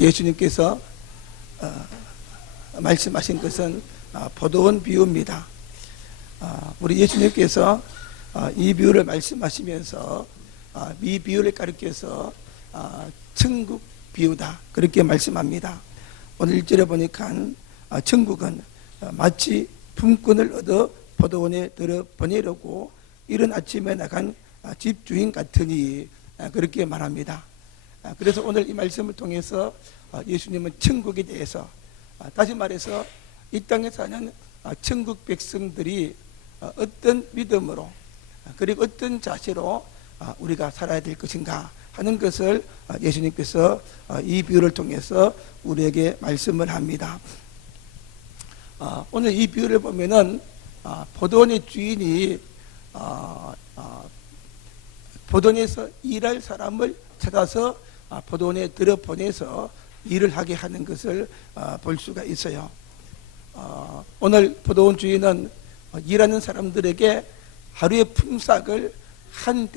예수님께서 말씀하신 것은 포도원 비유입니다. 우리 예수님께서 이 비유를 말씀하시면서 이 비유를 가리켜서 천국 비유다 그렇게 말씀합니다. 오늘 1절에 보니까 천국은 마치 품꾼을 얻어 포도원에 들어 보내려고 이른 아침에 나간 집주인 같으니 그렇게 말합니다. 그래서 오늘 이 말씀을 통해서 예수님은 천국에 대해서 다시 말해서 이 땅에 사는 천국 백성들이 어떤 믿음으로 그리고 어떤 자세로 우리가 살아야 될 것인가 하는 것을 예수님께서 이 비유를 통해서 우리에게 말씀을 합니다. 오늘 이 비유를 보면은 포도원의 주인이 포도원에서 일할 사람을 찾아서 포도원에 들여보내서 일을 하게 하는 것을 볼 수가 있어요. 오늘 포도원 주인은 일하는 사람들에게 하루의 품삯을 한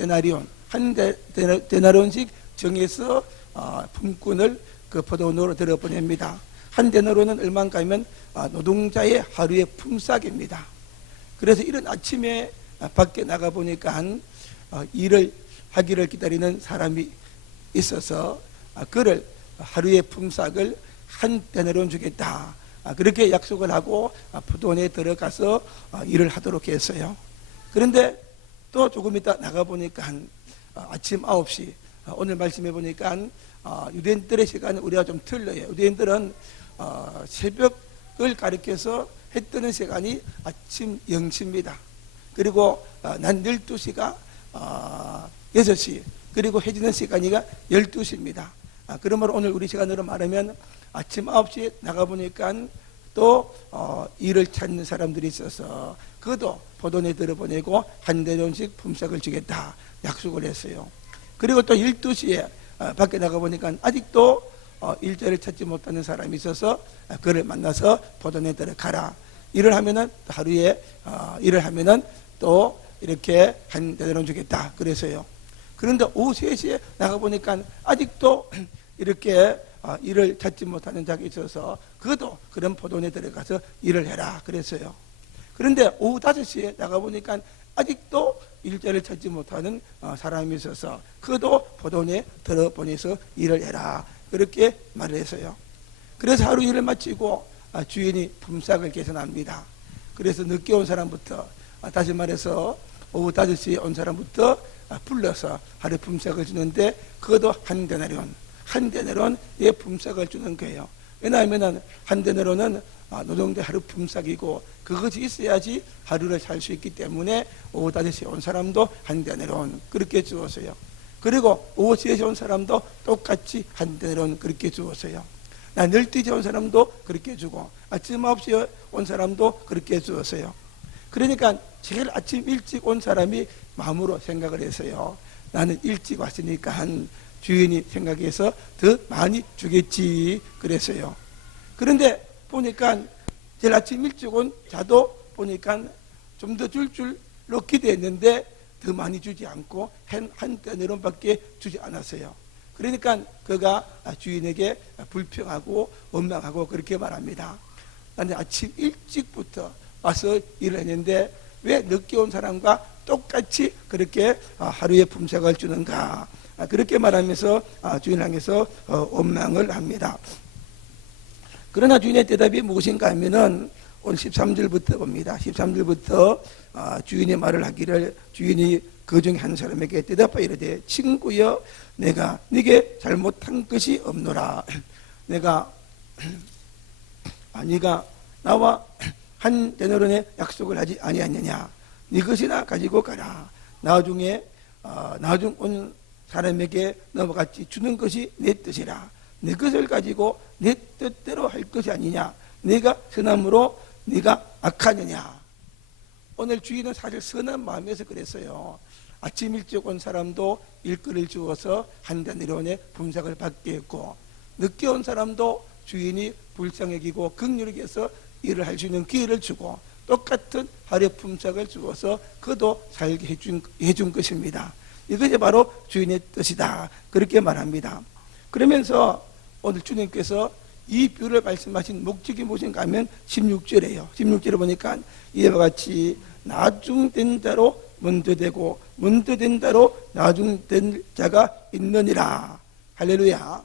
데나리온씩 정해서 품꾼을 그 포도원으로 들여보냅니다. 한 데나리온은 얼마인가 하면 노동자의 하루의 품삯입니다. 그래서 이런 아침에 밖에 나가 보니까 일을 하기를 기다리는 사람이 있어서 그를 하루의 품삯을 한 데나리온 주겠다 그렇게 약속을 하고 포도원에 들어가서 일을 하도록 했어요. 그런데 또 조금 있다 나가 보니까 아침 9시 오늘 말씀해 보니까 유대인들의 시간은 우리가 좀 틀려요. 유대인들은 새벽을 가리켜서 해 뜨는 시간이 아침 0시입니다. 그리고 낮 12시가 6시 그리고 해 지는 시간이가 12시입니다. 그러므로 오늘 우리 시간으로 말하면 아침 9시에 나가보니까 또 일을 찾는 사람들이 있어서 그도 포도원에 들어보내고 한 데나리온씩 품삯을 주겠다 약속을 했어요. 그리고 또 12시에 밖에 나가보니까 아직도 일자리를 찾지 못하는 사람이 있어서 그를 만나서 포도원에 들어가라. 일을 하면은 하루에 일을 하면은 또 이렇게 한 데나리온 주겠다 그래서요. 그런데 오후 3시에 나가보니까 아직도 이렇게 일을 찾지 못하는 자가 있어서 그도 그런 포도원에 들어가서 일을 해라 그랬어요. 그런데 오후 5시에 나가보니까 아직도 일자리를 찾지 못하는 사람이 있어서 그도 포도원에 들어보내서 일을 해라 그렇게 말을 했어요. 그래서 하루 일을 마치고 주인이 품삯을 계산합니다. 그래서 늦게 온 사람부터 다시 말해서 오후 5시에 온 사람부터 불러서 하루 품삯을 주는데 그것도 한 데나리온의 품삯을 주는 거예요. 왜냐하면 한 데나리온은 노동자 하루 품삯이고 그것이 있어야지 하루를 살 수 있기 때문에 오후 5시에 온 사람도 한 데나리온 그렇게 주었어요. 그리고 오후 3시에 온 사람도 똑같이 한 데나리온 그렇게 주었어요. 낮 12시에 온 사람도 그렇게 주고 아침 9시에 온 사람도 그렇게 주었어요. 그러니까 제일 아침 일찍 온 사람이 마음으로 생각을 했어요. 나는 일찍 왔으니까 주인이 생각해서 더 많이 주겠지 그랬어요. 그런데 보니까 제일 아침 일찍 온 자도 보니까 좀 더 줄 기대했는데 더 많이 주지 않고 한 데나리온밖에 주지 않았어요. 그러니까 그가 주인에게 불평하고 원망하고 그렇게 말합니다. 나는 아침 일찍부터 와서 일을 했는데 왜 늦게 온 사람과 똑같이 그렇게 하루의 품삯을 주는가 그렇게 말하면서 주인을 향해서 원망을 합니다. 그러나 주인의 대답이 무엇인가 하면은 오늘 13절부터 봅니다. 13절부터 주인이 말을 하기를 주인이 그 중에 한 사람에게 대답하여 이르되 친구여 내가 네게 잘못한 것이 없노라. 네가 나와 한 데나리온의 약속을 하지 아니하느냐. 네 것이나 가지고 가라. 나중 온 사람에게 너와 같이 주는 것이 내 뜻이라. 내 것을 가지고 내 뜻대로 할 것이 아니냐. 네가 선함으로 네가 악하느냐. 오늘 주인은 사실 선한 마음에서 그랬어요. 아침 일찍 온 사람도 일거리를 주어서 한 데나리온의 품삯을 받게 했고 늦게 온 사람도 주인이 불쌍히 여기고 긍휼히 여겨서 일을 할 수 있는 기회를 주고 똑같은 하루의 품삯을 주어서 그도 살게 해준 것입니다. 이것이 바로 주인의 뜻이다 그렇게 말합니다. 그러면서 오늘 주님께서 이 비유를 말씀하신 목적이 무엇인가 하면 16절이에요. 16절에 보니까 이와 같이 나중된 자로 먼저 되고 먼저 된 자로 나중된 자가 있느니라. 할렐루야.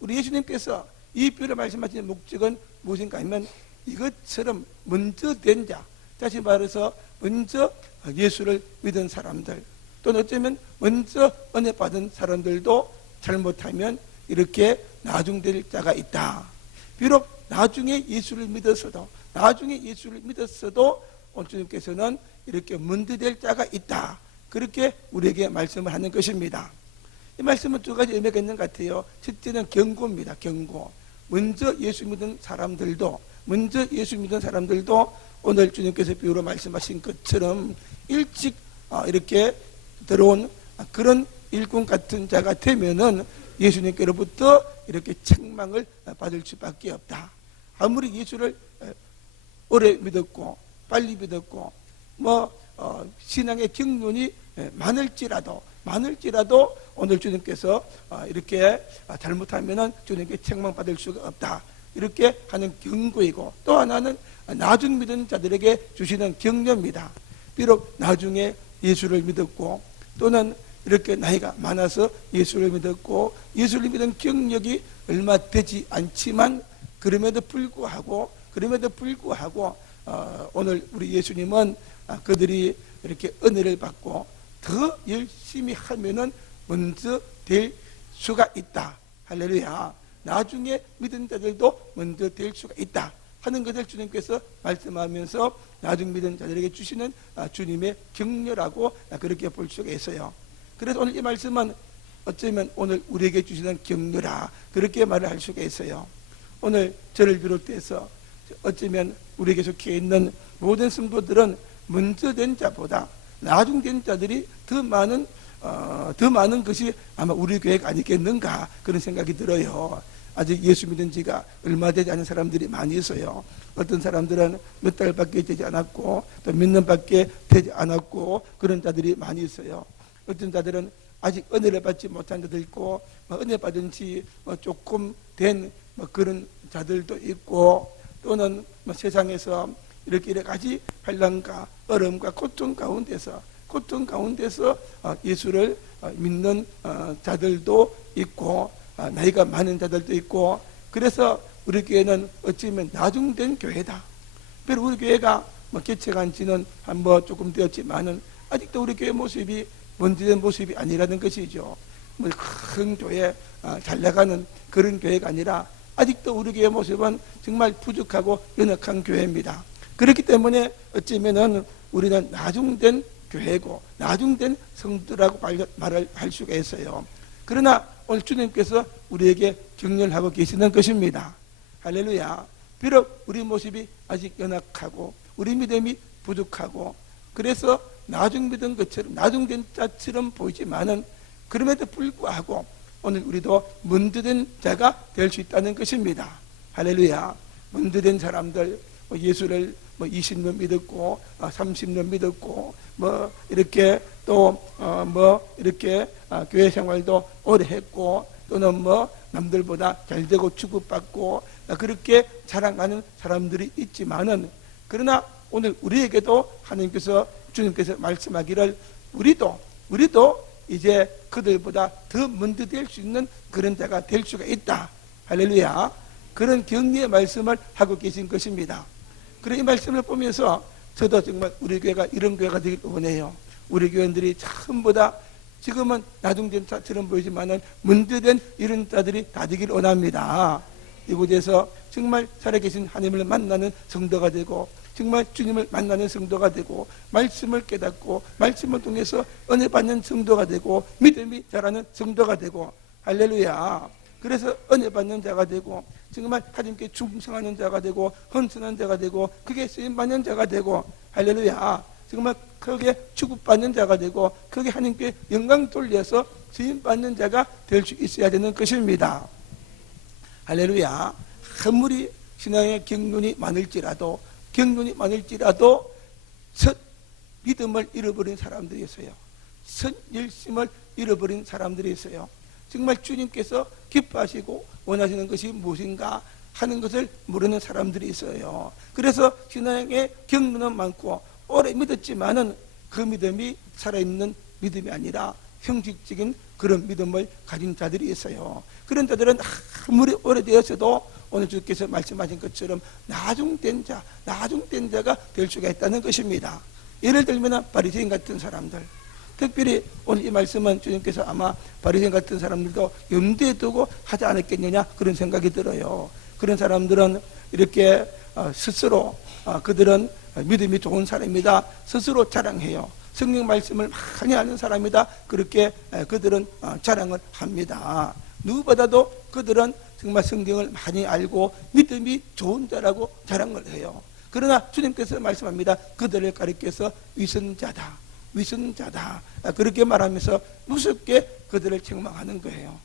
우리 예수님께서 이 비유를 말씀하신 목적은 무엇인가 하면 이것처럼 먼저 된 자, 다시 말해서 먼저 예수를 믿은 사람들, 또는 어쩌면 먼저 은혜 받은 사람들도 잘못하면 이렇게 나중될 자가 있다. 비록 나중에 예수를 믿었어도 오늘 주님께서는 이렇게 먼저 될 자가 있다. 그렇게 우리에게 말씀을 하는 것입니다. 이 말씀은 두 가지 의미가 있는 것 같아요. 첫째는 경고입니다. 경고. 먼저 예수 믿은 사람들도 오늘 주님께서 비유로 말씀하신 것처럼 일찍 이렇게 들어온 그런 일꾼 같은 자가 되면은 예수님께로부터 이렇게 책망을 받을 수밖에 없다. 아무리 예수를 오래 믿었고 빨리 믿었고 신앙의 경륜이 많을지라도 오늘 주님께서 이렇게 잘못하면은 주님께 책망받을 수가 없다. 이렇게 하는 경고이고, 또 하나는 나중 믿은 자들에게 주시는 격려입니다. 비록 나중에 예수를 믿었고 또는 이렇게 나이가 많아서 예수를 믿었고 예수를 믿은 경력이 얼마 되지 않지만 그럼에도 불구하고 오늘 우리 예수님은 그들이 이렇게 은혜를 받고 더 열심히 하면은 먼저 될 수가 있다. 할렐루야. 나중에 믿은 자들도 먼저 될 수가 있다 하는 것을 주님께서 말씀하면서 나중 믿은 자들에게 주시는 주님의 격려라고 그렇게 볼 수가 있어요. 그래서 오늘 이 말씀은 어쩌면 오늘 우리에게 주시는 격려라 그렇게 말을 할 수가 있어요. 오늘 저를 비롯해서 어쩌면 우리에게 속해 있는 모든 성도들은 먼저 된 자보다 나중 된 자들이 더 많은 것이 아마 우리 교회가 아니겠는가 그런 생각이 들어요. 아직 예수 믿은 지가 얼마 되지 않은 사람들이 많이 있어요. 어떤 사람들은 몇 달밖에 되지 않았고 또 몇 년밖에 되지 않았고 그런 자들이 많이 있어요. 어떤 자들은 아직 은혜를 받지 못한 자도 있고 은혜 받은 지 조금 된 그런 자들도 있고, 또는 세상에서 이렇게 여러 가지 환난과 어려움과 고통 가운데서 예수를 믿는 자들도 있고 나이가 많은 자들도 있고, 그래서 우리 교회는 어찌면 나중된 교회다. 비록 우리 교회가 개척한 지는 조금 되었지만은 아직도 우리 교회 모습이 먼저 된 모습이 아니라는 것이죠. 큰 교회 잘 나가는 그런 교회가 아니라 아직도 우리 교회 모습은 정말 부족하고 연약한 교회입니다. 그렇기 때문에 어쩌면은 우리는 나중된 교회고 나중된 성도라고 말을 할 수가 있어요. 그러나 오늘 주님께서 우리에게 격려하고 계시는 것입니다. 할렐루야. 비록 우리 모습이 아직 연약하고 우리 믿음이 부족하고 그래서 나중 믿은 것처럼 나중된 자처럼 보이지만은 그럼에도 불구하고 오늘 우리도 먼저 된 자가 될 수 있다는 것입니다. 할렐루야. 먼저 된 사람들 예수를 20년 믿었고 30년 믿었고 이렇게 또 이렇게 교회 생활도 오래 했고 또는 남들보다 잘되고 취급받고 그렇게 자랑하는 사람들이 있지만은, 그러나 오늘 우리에게도 하나님께서 주님께서 말씀하기를 우리도 이제 그들보다 더 먼저 될 수 있는 그런 자가 될 수가 있다. 할렐루야. 그런 격려의 말씀을 하고 계신 것입니다. 그래 이 말씀을 보면서 저도 정말 우리 교회가 이런 교회가 되길 원해요. 우리 교인들이 전부 다 지금은 나중된 자처럼 보이지만은 먼저 된 이런 자들이 다 되길 원합니다. 이곳에서 정말 살아계신 하나님을 만나는 성도가 되고 정말 주님을 만나는 성도가 되고 말씀을 깨닫고 말씀을 통해서 은혜 받는 성도가 되고 믿음이 자라는 성도가 되고, 할렐루야. 그래서 은혜 받는 자가 되고 정말 하나님께 충성하는 자가 되고 헌신하는 자가 되고 그게 쓰임받는 자가 되고, 할렐루야. 정말 거기에 축복받는 자가 되고 거기에 하나님께 영광 돌려서 쓰임받는 자가 될 수 있어야 되는 것입니다. 할렐루야. 아무리 신앙의 경륜이 많을지라도 첫 믿음을 잃어버린 사람들이 있어요. 첫 열심을 잃어버린 사람들이 있어요. 정말 주님께서 기뻐하시고 원하시는 것이 무엇인가 하는 것을 모르는 사람들이 있어요. 그래서 신앙에 경륜은 많고 오래 믿었지만은 그 믿음이 살아있는 믿음이 아니라 형식적인 그런 믿음을 가진 자들이 있어요. 그런 자들은 아무리 오래되었어도 오늘 주께서 말씀하신 것처럼 나중된 자가 될 수가 있다는 것입니다. 예를 들면 바리새인 같은 사람들, 특별히 오늘 이 말씀은 주님께서 아마 바리새인 같은 사람들도 염두에 두고 하지 않았겠느냐 그런 생각이 들어요. 그런 사람들은 이렇게 스스로 그들은 믿음이 좋은 사람이다 스스로 자랑해요. 성경 말씀을 많이 아는 사람이다 그렇게 그들은 자랑을 합니다. 누구보다도 그들은 정말 성경을 많이 알고 믿음이 좋은 자라고 자랑을 해요. 그러나 주님께서 말씀합니다. 그들을 가리켜서 위선자다 그렇게 말하면서 무섭게 그들을 책망하는 거예요.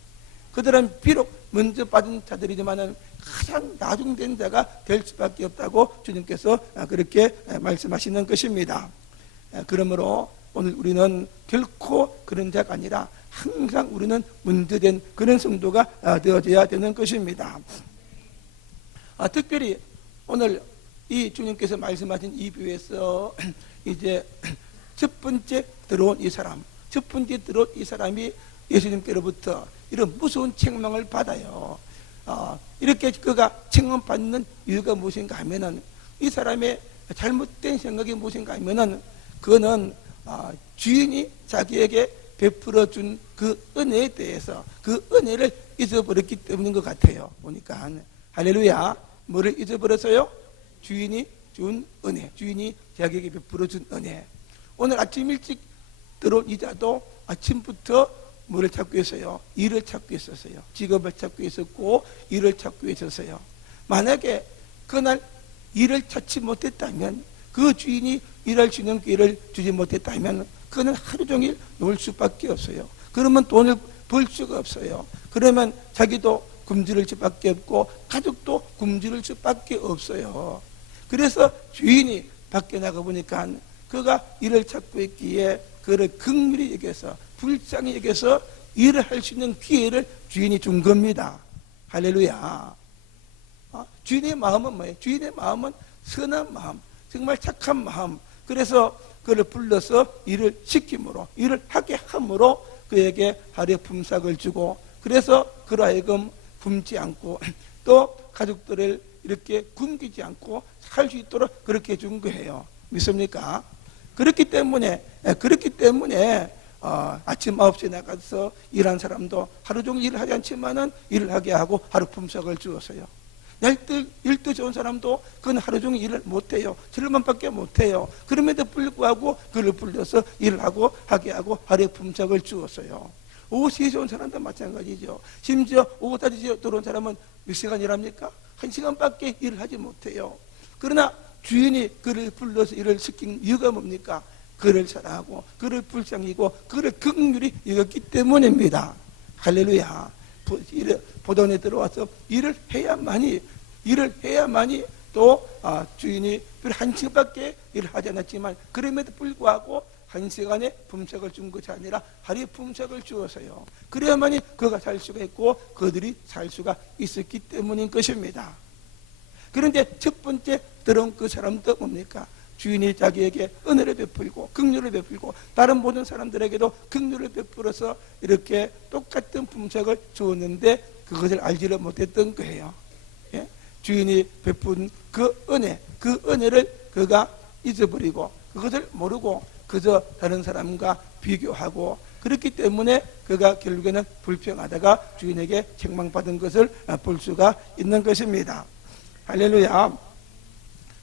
그들은 비록 먼저 받은 자들이지만 가장 나중된 자가 될 수밖에 없다고 주님께서 그렇게 말씀하시는 것입니다. 그러므로 오늘 우리는 결코 그런 자가 아니라 항상 우리는 문제된 그런 성도가 되어져야 되는 것입니다. 특별히 오늘 이 주님께서 말씀하신 이 비유에서 이제 첫 번째 들어온 이 사람이 예수님께로부터 이런 무서운 책망을 받아요. 이렇게 그가 책망받는 이유가 무엇인가 하면은 이 사람의 잘못된 생각이 무엇인가 하면은 그는 주인이 자기에게 베풀어 준 그 은혜에 대해서 그 은혜를 잊어버렸기 때문인 것 같아요. 보니까 할렐루야. 뭐를 잊어버렸어요? 주인이 준 은혜, 주인이 자기에게 베풀어 준 은혜. 오늘 아침 일찍 들어온 이자도 아침부터 뭐를 찾고 있어요? 일을 찾고 있었어요. 직업을 찾고 있었고 일을 찾고 있었어요. 만약에 그날 일을 찾지 못했다면, 그 주인이 일할 수 있는 기회를 주지 못했다면 그는 하루 종일 놀 수밖에 없어요. 그러면 돈을 벌 수가 없어요. 그러면 자기도 굶주릴 수밖에 없고 가족도 굶주릴 수밖에 없어요. 그래서 주인이 밖에 나가 보니까 그가 일을 찾고 있기에 그를 긍휼히 여겨서, 불쌍히 여겨서 일을 할 수 있는 기회를 주인이 준 겁니다. 할렐루야. 주인의 마음은 뭐예요? 주인의 마음은 선한 마음, 정말 착한 마음. 그래서 그를 불러서 일을 시킴으로, 일을 하게 함으로 그에게 하루에 품삯을 주고, 그래서 그로 하여금 굶지 않고 또 가족들을 이렇게 굶기지 않고 살 수 있도록 그렇게 해준 거예요. 믿습니까? 그렇기 때문에 아침 9시에 나가서 일한 사람도 하루 종일 일을 하지 않지만은 일을 하게 하고 하루 품삯을 주었어요. 일도 좋은 사람도 그건 하루 종일 일을 못해요. 절반밖에 못해요. 그럼에도 불구하고 그를 불러서 일을 하고 하게 하고 하루에 품삯을 주었어요. 오후3시에 좋은 사람도 마찬가지죠. 심지어 오후까지 들어온 사람은 몇 시간 일합니까? 1시간밖에 일을 하지 못해요. 그러나 주인이 그를 불러서 일을 시킨 이유가 뭡니까? 그를 사랑하고 그를 불쌍히 여기고 그를 긍휼히 여겼기 때문입니다. 할렐루야. 보던에 들어와서 일을 해야만이 또 주인이 1시간밖에 일을 하지 않았지만 그럼에도 불구하고 1시간에 품삯을 준 것이 아니라 하루에 품삯을 주어서요. 그래야만이 그가 살 수가 있고 그들이 살 수가 있었기 때문인 것입니다. 그런데 첫 번째 들어온 그 사람도 뭡니까? 주인이 자기에게 은혜를 베풀고 긍휼을 베풀고 다른 모든 사람들에게도 긍휼을 베풀어서 이렇게 똑같은 품삯을 주었는데 그것을 알지를 못했던 거예요. 예? 주인이 베푼 그 은혜를 그가 잊어버리고 그것을 모르고 그저 다른 사람과 비교하고, 그렇기 때문에 그가 결국에는 불평하다가 주인에게 책망받은 것을 볼 수가 있는 것입니다. 할렐루야.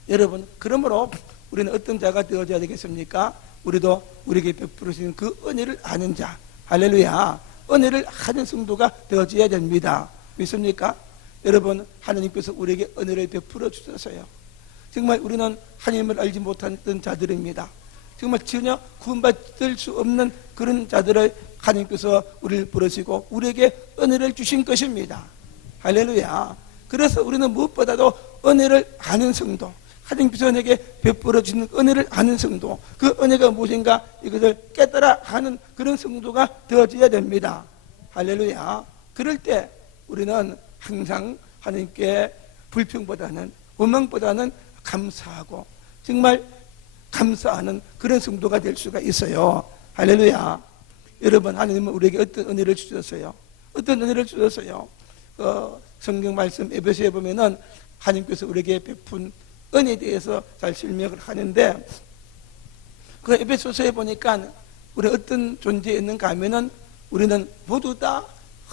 여러분, 그러므로 우리는 어떤 자가 되어져야 되겠습니까? 우리도 우리에게 베풀으신 그 은혜를 아는 자, 할렐루야, 은혜를 아는 성도가 되어져야 됩니다. 믿습니까? 여러분, 하나님께서 우리에게 은혜를 베풀어 주셨어요. 정말 우리는 하나님을 알지 못했던 자들입니다. 정말 전혀 구원받을 수 없는 그런 자들을 하나님께서 우리를 부르시고 우리에게 은혜를 주신 것입니다. 할렐루야. 그래서 우리는 무엇보다도 은혜를 아는 성도, 하나님께서 내게 베풀어 주는 은혜를 아는 성도, 그 은혜가 무엇인가 이것을 깨달아 하는 그런 성도가 되어져야 됩니다. 할렐루야. 그럴 때 우리는 항상 하나님께 불평보다는, 원망보다는 감사하고 정말 감사하는 그런 성도가 될 수가 있어요. 할렐루야. 여러분, 하나님은 우리에게 어떤 은혜를 주셨어요? 어떤 은혜를 주셨어요? 성경 말씀 에베소에 보면은 하나님께서 우리에게 베푼 은혜에 대해서 잘 설명을 하는데, 그 에베소서에 보니까 우리 어떤 존재였는가 하면은 우리는 모두 다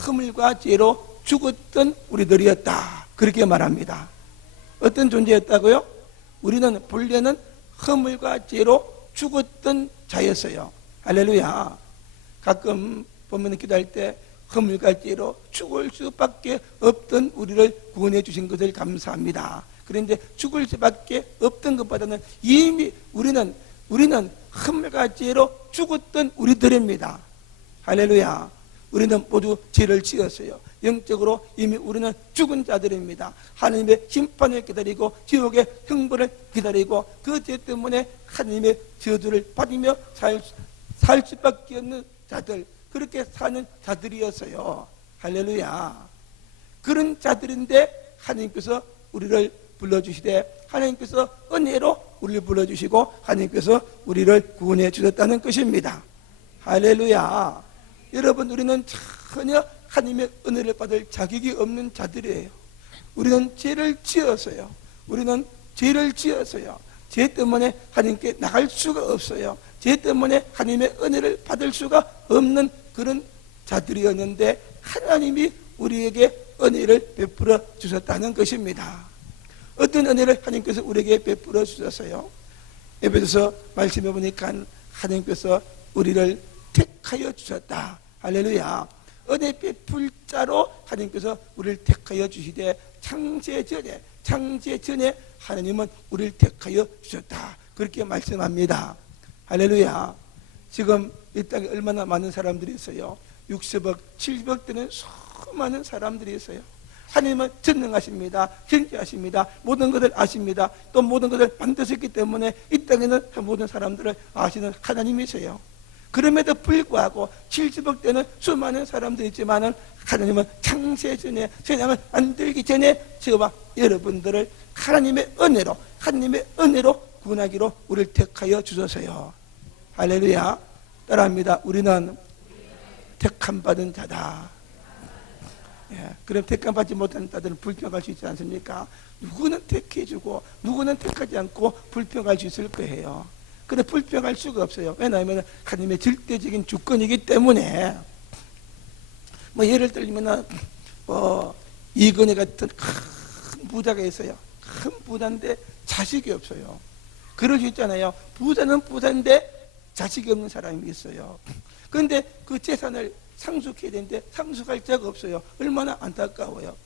허물과 죄로 죽었던 우리들이었다, 그렇게 말합니다. 어떤 존재였다고요? 우리는 본래는 허물과 죄로 죽었던 자였어요. 할렐루야. 가끔 보면 기도할 때 허물과 죄로 죽을 수밖에 없던 우리를 구원해 주신 것을 감사합니다. 그런데 죽을 수밖에 없던 것보다는 이미 우리는 허물과 죄로 죽었던 우리들입니다. 할렐루야. 우리는 모두 죄를 지었어요. 영적으로 이미 우리는 죽은 자들입니다. 하나님의 심판을 기다리고 지옥의 형벌을 기다리고 그 죄 때문에 하나님의 저주를 받으며 살 수밖에 없는 자들, 그렇게 사는 자들이었어요. 할렐루야. 그런 자들인데 하나님께서 우리를 불러주시되, 하나님께서 은혜로 우리를 불러주시고 하나님께서 우리를 구원해 주셨다는 것입니다. 할렐루야. 여러분, 우리는 전혀 하나님의 은혜를 받을 자격이 없는 자들이에요. 우리는 죄를 지었어요. 우리는 죄를 지었어요. 죄 때문에 하나님께 나갈 수가 없어요. 죄 때문에 하나님의 은혜를 받을 수가 없는 그런 자들이었는데 하나님이 우리에게 은혜를 베풀어 주셨다는 것입니다. 어떤 은혜를 하나님께서 우리에게 베풀어 주셨어요? 에베소서 말씀해 보니까 하나님께서 우리를 택하여 주셨다. 할렐루야. 은혜 베풀 자로 하나님께서 우리를 택하여 주시되 창세 전에 하나님은 우리를 택하여 주셨다, 그렇게 말씀합니다. 할렐루야. 지금 이 땅에 얼마나 많은 사람들이 있어요. 60억, 70억 되는 수많은 사람들이 있어요. 하나님은 전능하십니다. 현재하십니다. 모든 것을 아십니다. 또 모든 것을 만드셨기 때문에 이 땅에는 모든 사람들을 아시는 하나님이세요. 그럼에도 불구하고 70억 되는 수많은 사람들이 있지만 하나님은 창세 전에, 세상을 만들기 전에 저와 여러분들을 하나님의 은혜로 구원하기로 우리를 택하여 주셨어요. 할렐루야. 따라합니다. 우리는 택함 받은 자다. 예, 그럼 택함 받지 못한 자들은 불평할 수 있지 않습니까? 누구는 택해주고 누구는 택하지 않고 불평할 수 있을 거예요. 그런데 불평할 수가 없어요. 왜냐하면 하나님의 절대적인 주권이기 때문에. 예를 들면 이건희 같은 큰 부자가 있어요. 큰 부자인데 자식이 없어요. 그럴 수 있잖아요. 부자는 부자인데 자식이 없는 사람이 있어요. 그런데 그 재산을 상속해야 되는데 상속할 자가 없어요. 얼마나 안타까워요.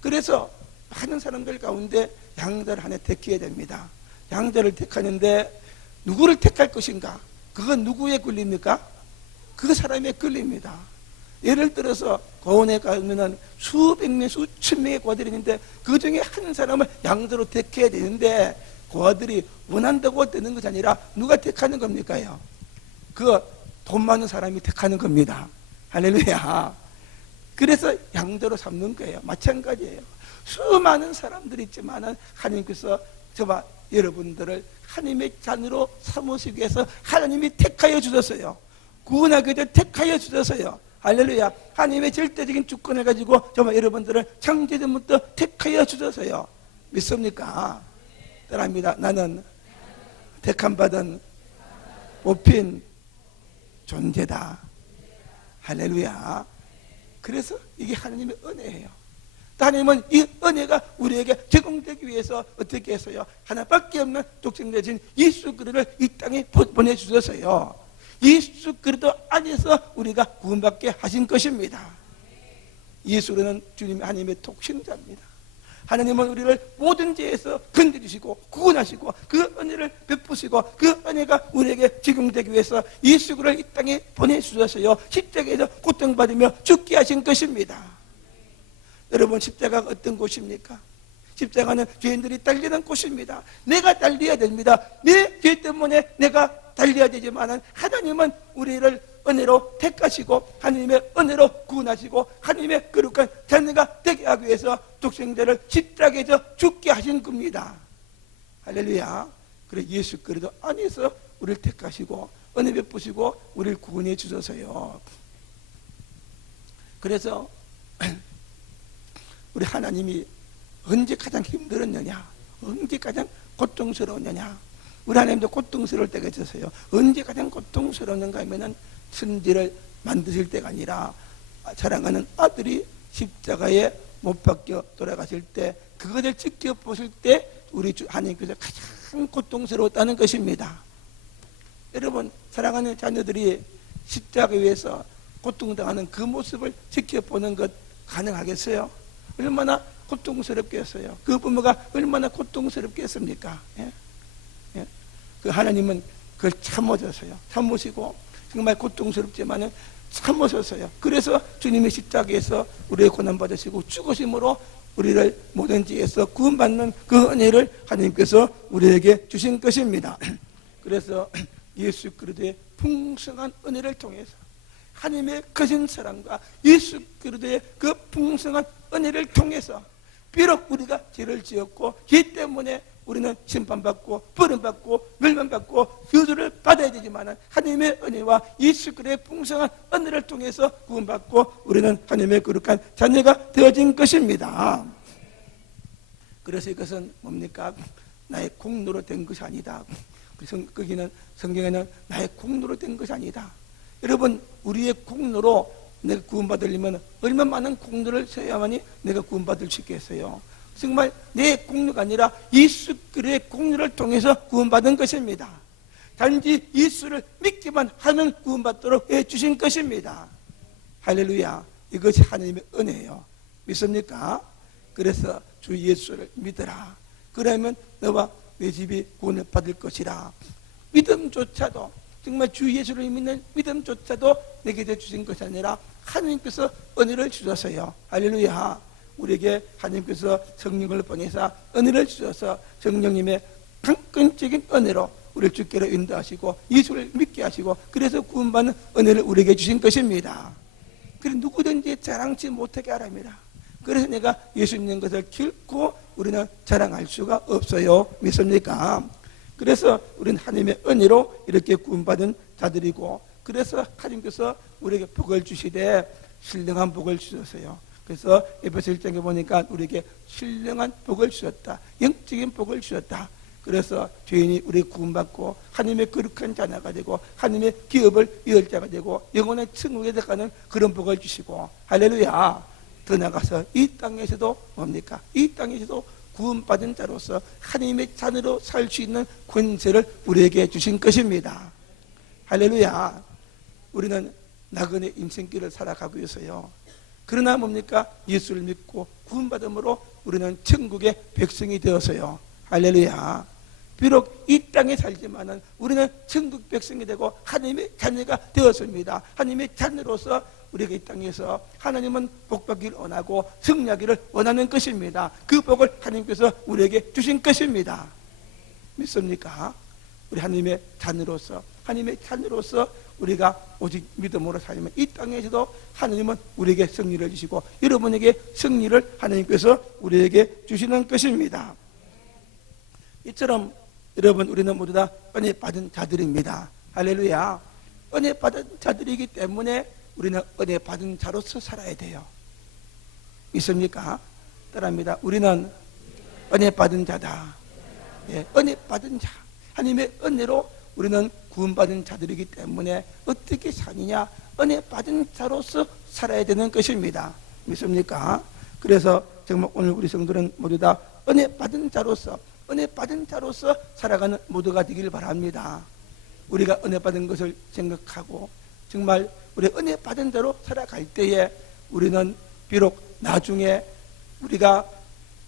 그래서 많은 사람들 가운데 양자를 하나 택해야 됩니다. 양자를 택하는데 누구를 택할 것인가? 그건 누구의 권리입니까? 그 사람의 권리입니다. 예를 들어서 고원에 가면 수백 명, 수천 명의 고아들이 있는데 그 중에 한 사람을 양자로 택해야 되는데 고아들이 원한다고 되는 것이 아니라 누가 택하는 겁니까요? 그 돈 많은 사람이 택하는 겁니다. 할렐루야. 그래서 양자로 삼는 거예요. 마찬가지예요. 수많은 사람들이 있지만 하나님께서 저와 여러분들을 하나님의 자녀로 삼으시기 위해서 하나님이 택하여 주셨어요. 구원하기 위해 택하여 주셨어요. 할렐루야. 하나님의 절대적인 주권을 가지고 저와 여러분들을 창세전부터 택하여 주셨어요. 믿습니까? 따라합니다. 나는 택함받은 뽑힌 존재다. 할렐루야. 그래서 이게 하나님의 은혜예요. 하나님은 이 은혜가 우리에게 제공되기 위해서 어떻게 했어요? 하나밖에 없는 독생자신 예수 그리스도를 이 땅에 보내주셨어요. 예수 그리스도 안에서 우리가 구원받게 하신 것입니다. 예수 그리스도는 주님의 하나님의 독생자입니다. 하나님은 우리를 모든 죄에서 건드리시고 구원하시고 그 은혜를 베푸시고 그 은혜가 우리에게 적용되기 위해서 예수 그리스도를 이 땅에 보내주셨어요. 십자가에서 고통받으며 죽게 하신 것입니다. 여러분, 십자가가 어떤 곳입니까? 십자가는 죄인들이 달리는 곳입니다. 내가 달려야 됩니다. 내 죄 때문에 내가 달려야 되지만 하나님은 우리를 은혜로 택하시고 하나님의 은혜로 구원하시고 하나님의 거룩한 자녀가 되게 하기 위해서 독생자를 십자가에서 죽게 하신 겁니다. 할렐루야. 그래 예수 그리스도 안에서 우리를 택하시고 은혜 베푸시고 우리를 구원해 주셔서요. 그래서 우리 하나님이 언제 가장 힘들었느냐, 언제 가장 고통스러웠느냐. 우리 하나님도 고통스러울 때가 있었어요. 언제 가장 고통스러웠는가 하면은 천지를 만드실 때가 아니라 사랑하는 아들이 십자가에 못 박혀 돌아가실 때, 그것을 지켜보실 때 우리 주 하나님께서 가장 고통스러웠다는 것입니다. 여러분, 사랑하는 자녀들이 십자가 위에서 고통당하는 그 모습을 지켜보는 것 가능하겠어요? 얼마나 고통스럽겠어요? 그 부모가 얼마나 고통스럽겠습니까? 예? 예? 그 하나님은 그걸 참으셨어요. 참으시고 정말 고통스럽지만은 참으셨어요. 그래서 주님이 십자가에서 우리의 고난 받으시고 죽으심으로 우리를 모든 죄에서 구원받는 그 은혜를 하나님께서 우리에게 주신 것입니다. 그래서 예수 그리스도의 풍성한 은혜를 통해서 하나님의 크신 사랑과 예수 그리스도의 그 풍성한 은혜를 통해서 비록 우리가 죄를 지었고 죄 때문에 우리는 심판받고 버림받고 멸망받고 저주를 받아야 되지만 하나님의 은혜와 예수 그리스도의 풍성한 은혜를 통해서 구원받고 우리는 하나님의 거룩한 자녀가 되어진 것입니다. 그래서 이것은 뭡니까? 나의 공로로 된 것이 아니다. 거기는 성경에는 나의 공로로 된 것이 아니다. 여러분, 우리의 공로로 내가 구원받으려면 얼마나 많은 공로를 써야만이 내가 구원받을 수 있겠어요? 정말 내 공로가 아니라 예수 그리스도의 공로를 통해서 구원받은 것입니다. 단지 예수를 믿기만 하면 구원받도록 해주신 것입니다. 할렐루야. 이것이 하나님의 은혜예요. 믿습니까? 그래서 주 예수를 믿어라. 그러면 너와 내 집이 구원을 받을 것이라. 믿음조차도, 정말 주 예수를 믿는 믿음조차도 내게 주신 것이 아니라 하나님께서 은혜를 주셔서요. 할렐루야. 우리에게 하나님께서 성령을 보내사 은혜를 주셔서 성령님의 강권적인 은혜로 우리를 주께로 인도하시고 예수를 믿게 하시고 그래서 구원받는 은혜를 우리에게 주신 것입니다. 그래서 누구든지 자랑치 못하게 하랍니다. 그래서 내가 예수 믿는 것을 결코 우리는 자랑할 수가 없어요. 믿습니까? 그래서 우리는 하나님의 은혜로 이렇게 구원받은 자들이고, 그래서 하나님께서 우리에게 복을 주시되 신령한 복을 주셨어요. 그래서 에베소 1장에 보니까 우리에게 신령한 복을 주셨다. 영적인 복을 주셨다. 그래서 죄인이 우리 구원받고 하나님의 거룩한 자녀가 되고 하나님의 기업을 이을 자가 되고 영원의 천국에 들어가는 그런 복을 주시고, 할렐루야. 더 나가서 이 땅에서도 뭡니까? 이 땅에서도 구원받은 자로서 하나님의 자녀로 살 수 있는 권세를 우리에게 주신 것입니다. 할렐루야. 우리는 나그네 인생길을 살아가고 있어요. 그러나 뭡니까? 예수를 믿고 구원받음으로 우리는 천국의 백성이 되어서요. 할렐루야. 비록 이 땅에 살지만은 우리는 천국 백성이 되고 하나님의 자녀가 되었습니다. 하나님의 자녀로서 우리가 이 땅에서 하나님은 복받기를 원하고 승리하기를 원하는 것입니다. 그 복을 하나님께서 우리에게 주신 것입니다. 믿습니까? 우리 하나님의 자녀로서 우리가 오직 믿음으로 살면 이 땅에서도 하나님은 우리에게 승리를 주시고 여러분에게 승리를 하나님께서 우리에게 주시는 것입니다. 이처럼 여러분, 우리는 모두 다 은혜 받은 자들입니다. 할렐루야. 은혜 받은 자들이기 때문에 우리는 은혜 받은 자로서 살아야 돼요. 믿습니까? 따라합니다. 우리는 은혜 받은 자다. 예, 은혜 받은 자. 하나님의 은혜로 우리는 구원받은 자들이기 때문에 어떻게 사느냐? 은혜 받은 자로서 살아야 되는 것입니다. 믿습니까? 그래서 정말 오늘 우리 성도는 모두 다 은혜 받은 자로서 살아가는 모두가 되길 바랍니다. 우리가 은혜 받은 것을 생각하고 정말 우리 은혜 받은 대로 살아갈 때에 우리는 비록 나중에 우리가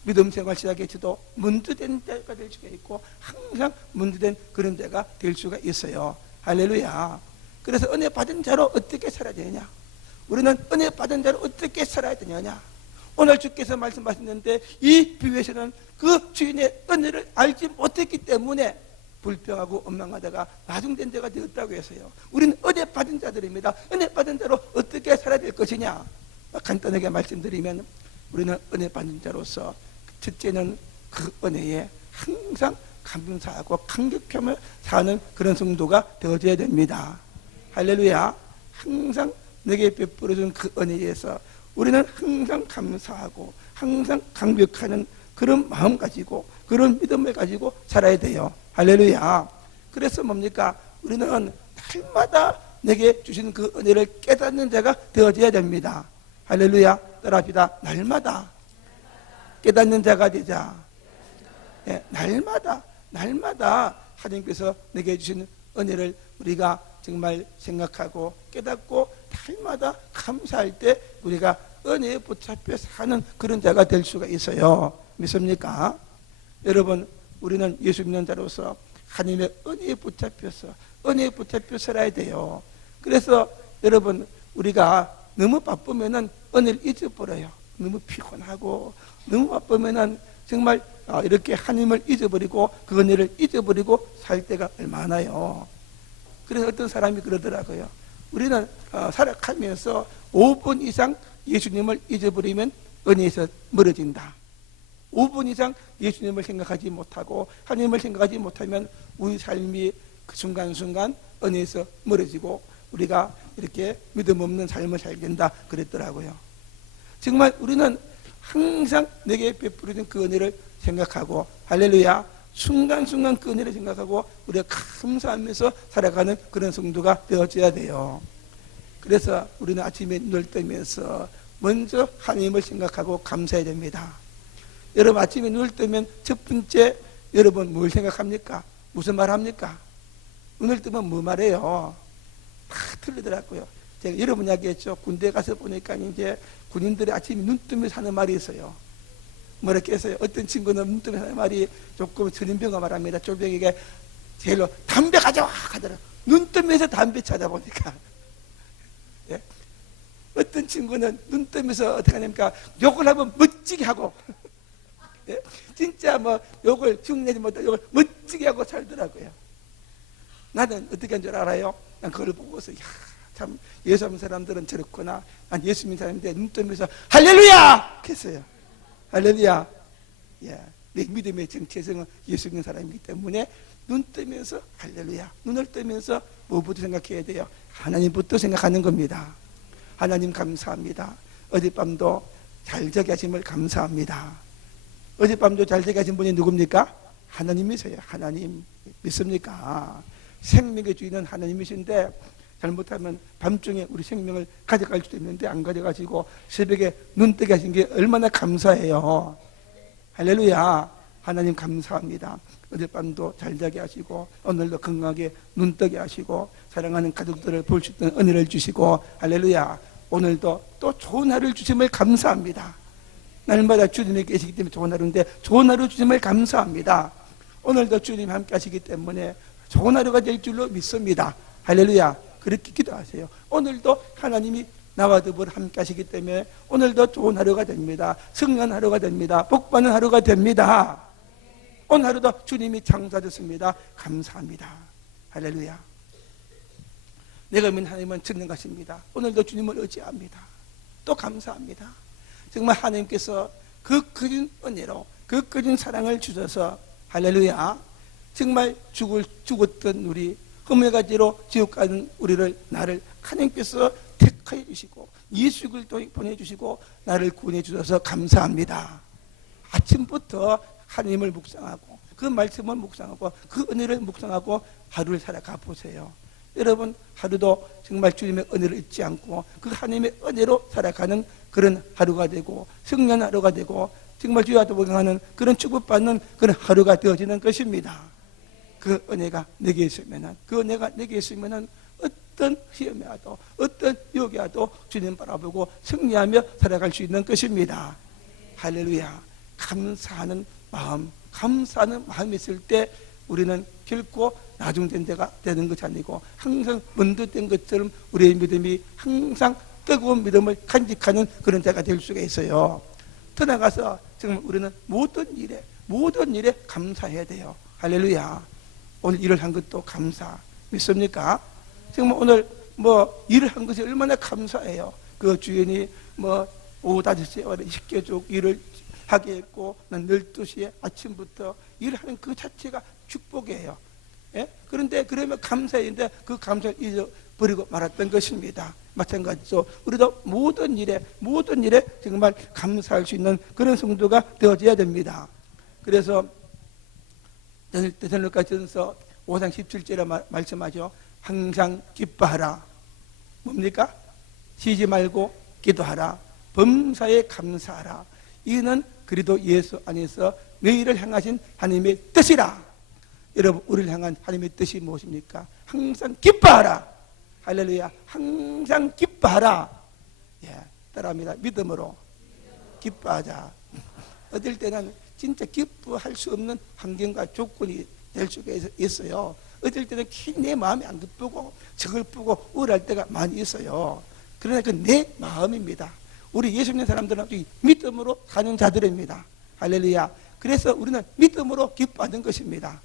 믿음 생활 시작해서도 문제된 때가 될 수가 있고 항상 문제된 그런 때가 될 수가 있어요. 할렐루야. 그래서 은혜 받은 자로 어떻게 살아야 되냐? 우리는 은혜 받은 자로 어떻게 살아야 되느냐? 오늘 주께서 말씀하셨는데 이 비유에서는 그 주인의 은혜를 알지 못했기 때문에 불평하고 원망하다가 나중된 자가 되었다고 해서요. 우리는 은혜 받은 자들입니다. 은혜 받은 자로 어떻게 살아야 될 것이냐? 간단하게 말씀드리면 우리는 은혜 받은 자로서 첫째는 그 은혜에 항상 감사하고 감격하며 사는 그런 성도가 되어져야 됩니다. 할렐루야. 항상 내게 베풀어준 그 은혜에서 우리는 항상 감사하고 항상 감격하는 그런 마음 가지고 그런 믿음을 가지고 살아야 돼요. 할렐루야. 그래서 뭡니까? 우리는 날마다 내게 주신 그 은혜를 깨닫는 자가 되어져야 됩니다. 할렐루야. 따라합시다. 날마다 깨닫는 자가 되자. 네, 날마다 하나님께서 내게 주신 은혜를 우리가 정말 생각하고 깨닫고 날마다 감사할 때 우리가 은혜에 붙잡혀 사는 그런 자가 될 수가 있어요. 믿습니까? 여러분, 우리는 예수 믿는 자로서 하나님의 은혜에 붙잡혀 살아야 돼요. 그래서 여러분, 우리가 너무 바쁘면은 은혜를 잊어버려요. 너무 피곤하고 너무 바쁘면은 정말 이렇게 하나님을 잊어버리고 그 은혜를 잊어버리고 살 때가 얼마나요. 그래서 어떤 사람이 그러더라고요. 우리는 살아가면서 5분 이상 예수님을 잊어버리면 은혜에서 멀어진다. 5분 이상 예수님을 생각하지 못하고 하나님을 생각하지 못하면 우리 삶이 그 순간순간 은혜에서 멀어지고 우리가 이렇게 믿음 없는 삶을 살게 된다 그랬더라고요. 정말 우리는 항상 내게 베풀어진 그 은혜를 생각하고 할렐루야, 순간순간 그 은혜를 생각하고 우리가 감사하면서 살아가는 그런 성도가 되어져야 돼요. 그래서 우리는 아침에 눈을 뜨면서 먼저 하나님을 생각하고 감사해야 됩니다. 여러분, 아침에 눈을 뜨면 첫 번째 여러분 뭘 생각합니까? 무슨 말 합니까? 눈을 뜨면 뭐 말해요? 다 틀리더라고요. 제가 여러분 이야기했죠. 군대 가서 보니까 이제 군인들이 아침에 눈 뜨면서 하는 말이 있어요. 뭐랄까 했어요. 어떤 친구는 눈 뜨면서 하는 말이 조금 전인병가 말합니다. 쫄병에게 제일로 담배 가져와 하더라고요. 눈 뜨면서 담배 찾아보니까. 예? 어떤 친구는 눈 뜨면서 어떻게 하냐니까 욕을 하면 멋지게 하고 예? 진짜 뭐 욕을 흉내지 못하고 욕을 멋지게 하고 살더라고요. 나는 어떻게 한 줄 알아요? 난 그걸 보고서 참 예수 믿는 사람들은 저렇구나. 난 예수 믿는 사람인데 눈 뜨면서 할렐루야! 했어요. 할렐루야. 예. 내 믿음의 정체성은 예수 믿는 사람이기 때문에 눈 뜨면서 할렐루야. 눈을 뜨면서 무엇부터 생각해야 돼요? 하나님부터 생각하는 겁니다. 하나님 감사합니다. 어젯밤도 잘 자게 하심을 감사합니다. 어젯밤도 잘 자게 하신 분이 누굽니까? 하나님이세요. 하나님. 믿습니까? 생명의 주인은 하나님이신데 잘못하면 밤중에 우리 생명을 가져갈 수도 있는데 안 가져가시고 새벽에 눈 뜨게 하신 게 얼마나 감사해요. 할렐루야. 하나님 감사합니다. 어젯밤도 잘 자게 하시고 오늘도 건강하게 눈 뜨게 하시고 사랑하는 가족들을 볼 수 있는 은혜를 주시고 할렐루야. 오늘도 또 좋은 하루를 주심을 감사합니다. 날마다 주님이 계시기 때문에 좋은 하루인데 좋은 하루 주심을 감사합니다. 오늘도 주님 함께 하시기 때문에 좋은 하루가 될 줄로 믿습니다. 할렐루야. 그렇게 기도하세요. 오늘도 하나님이 나와 더불어 함께 하시기 때문에 오늘도 좋은 하루가 됩니다. 승리한 하루가 됩니다. 복받는 하루가 됩니다. 오늘 하루도 주님이 창조하셨습니다. 감사합니다. 할렐루야. 내가 믿는 하나님은 전능하십니다. 오늘도 주님을 의지합니다. 또 감사합니다. 정말 하나님께서 그 크신 은혜로 그 크신 사랑을 주셔서 할렐루야. 정말 죽었던 우리 흠을가지로 지옥 가는 우리를 나를 하나님께서 택하여 주시고 예수 그리스도 보내주시고 나를 구원해 주셔서 감사합니다. 아침부터 하나님을 묵상하고 그 말씀을 묵상하고 그 은혜를 묵상하고 하루를 살아가 보세요. 여러분 하루도 정말 주님의 은혜를 잊지 않고 그 하나님의 은혜로 살아가는 그런 하루가 되고 승리한 하루가 되고 정말 주와 동행하는 그런 축복받는 그런 하루가 되어지는 것입니다. 그 은혜가 내게 있으면은 그 은혜가 내게 있으면은 어떤 시험이 와도 어떤 유혹이 와도 주님 바라보고 승리하며 살아갈 수 있는 것입니다. 할렐루야. 감사하는 마음이 있을 때 우리는 결코 나중된 데가 되는 것이 아니고 항상 먼저 된 것처럼 우리의 믿음이 항상 뜨거운 믿음을 간직하는 그런 자가 될 수가 있어요. 더 나가서 정말 우리는 모든 일에 감사해야 돼요. 할렐루야. 오늘 일을 한 것도 감사. 믿습니까? 정말 오늘 뭐 일을 한 것이 얼마나 감사해요. 그 주인이 뭐 오후 5시에 쉽게 쭉 일을 하게 했고, 난 12시에 아침부터 일하는 그 자체가 축복이에요. 예? 그런데 그러면 감사인데 그 감사를 잊어버리고 말았던 것입니다. 마찬가지죠. 우리도 모든 일에 정말 감사할 수 있는 그런 성도가 되어져야 됩니다. 그래서 데살로니가전서 5장 17절에 말씀하죠. 항상 기뻐하라. 뭡니까? 쉬지 말고 기도하라. 범사에 감사하라. 이는 그리도 예수 안에서 너희를 향하신 하나님의 뜻이라. 여러분, 우리를 향한 하나님의 뜻이 무엇입니까? 항상 기뻐하라. 할렐루야. 항상 기뻐하라. 예, 따라합니다. 믿음으로 기뻐하자. 어떨 때는 진짜 기뻐할 수 없는 환경과 조건이 될 수가 있어요. 어떨 때는 내 마음이 안 기쁘고 서글프고 우울할 때가 많이 있어요. 그러나 그 내 마음입니다. 우리 예수 믿는 사람들은 믿음으로 사는 자들입니다. 할렐루야. 그래서 우리는 믿음으로 기뻐하는 것입니다.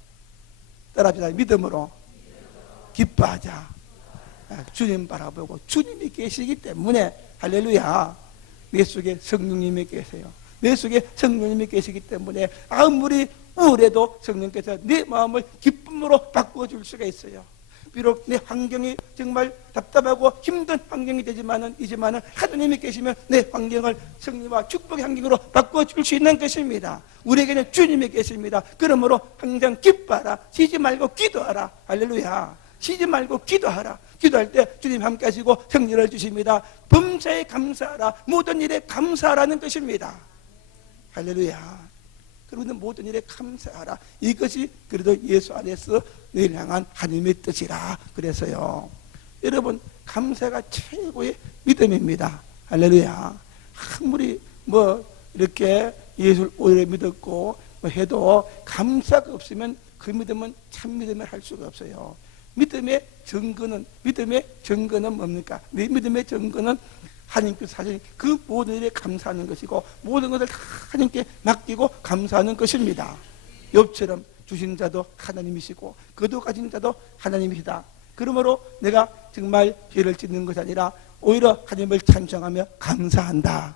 따라합시다. 믿음으로 기뻐하자. 주님 바라보고 주님이 계시기 때문에, 할렐루야, 내 속에 성령님이 계세요. 내 속에 성령님이 계시기 때문에 아무리 우울해도 성령께서 내 마음을 기쁨으로 바꾸어줄 수가 있어요. 비록 내 환경이 정말 답답하고 힘든 환경이 되지만은 하나님이 계시면 내 환경을 승리와 축복의 환경으로 바꿔줄 수 있는 것입니다. 우리에게는 주님이 계십니다. 그러므로 항상 기뻐하라. 쉬지 말고 기도하라. 할렐루야. 쉬지 말고 기도하라. 기도할 때 주님 함께 하시고 승리를 주십니다. 범사에 감사하라. 모든 일에 감사하라는 것입니다. 할렐루야. 그러면 모든 일에 감사하라. 이것이 그래도 예수 안에서 너희를 향한 하나님의 뜻이라. 그래서요, 여러분, 감사가 최고의 믿음입니다. 할렐루야. 아무리 뭐 이렇게 예수를 오래 믿었고 뭐 해도 감사가 없으면 그 믿음은 참 믿음을 할 수가 없어요. 믿음의 증거는 뭡니까? 내 믿음의 증거는 하나님께서 사실 그 모든 일에 감사하는 것이고 모든 것을 다 하나님께 맡기고 감사하는 것입니다. 욥처럼 주신 자도 하나님이시고 그도 가진 자도 하나님이시다. 그러므로 내가 정말 죄를 짓는 것이 아니라 오히려 하나님을 찬송하며 감사한다.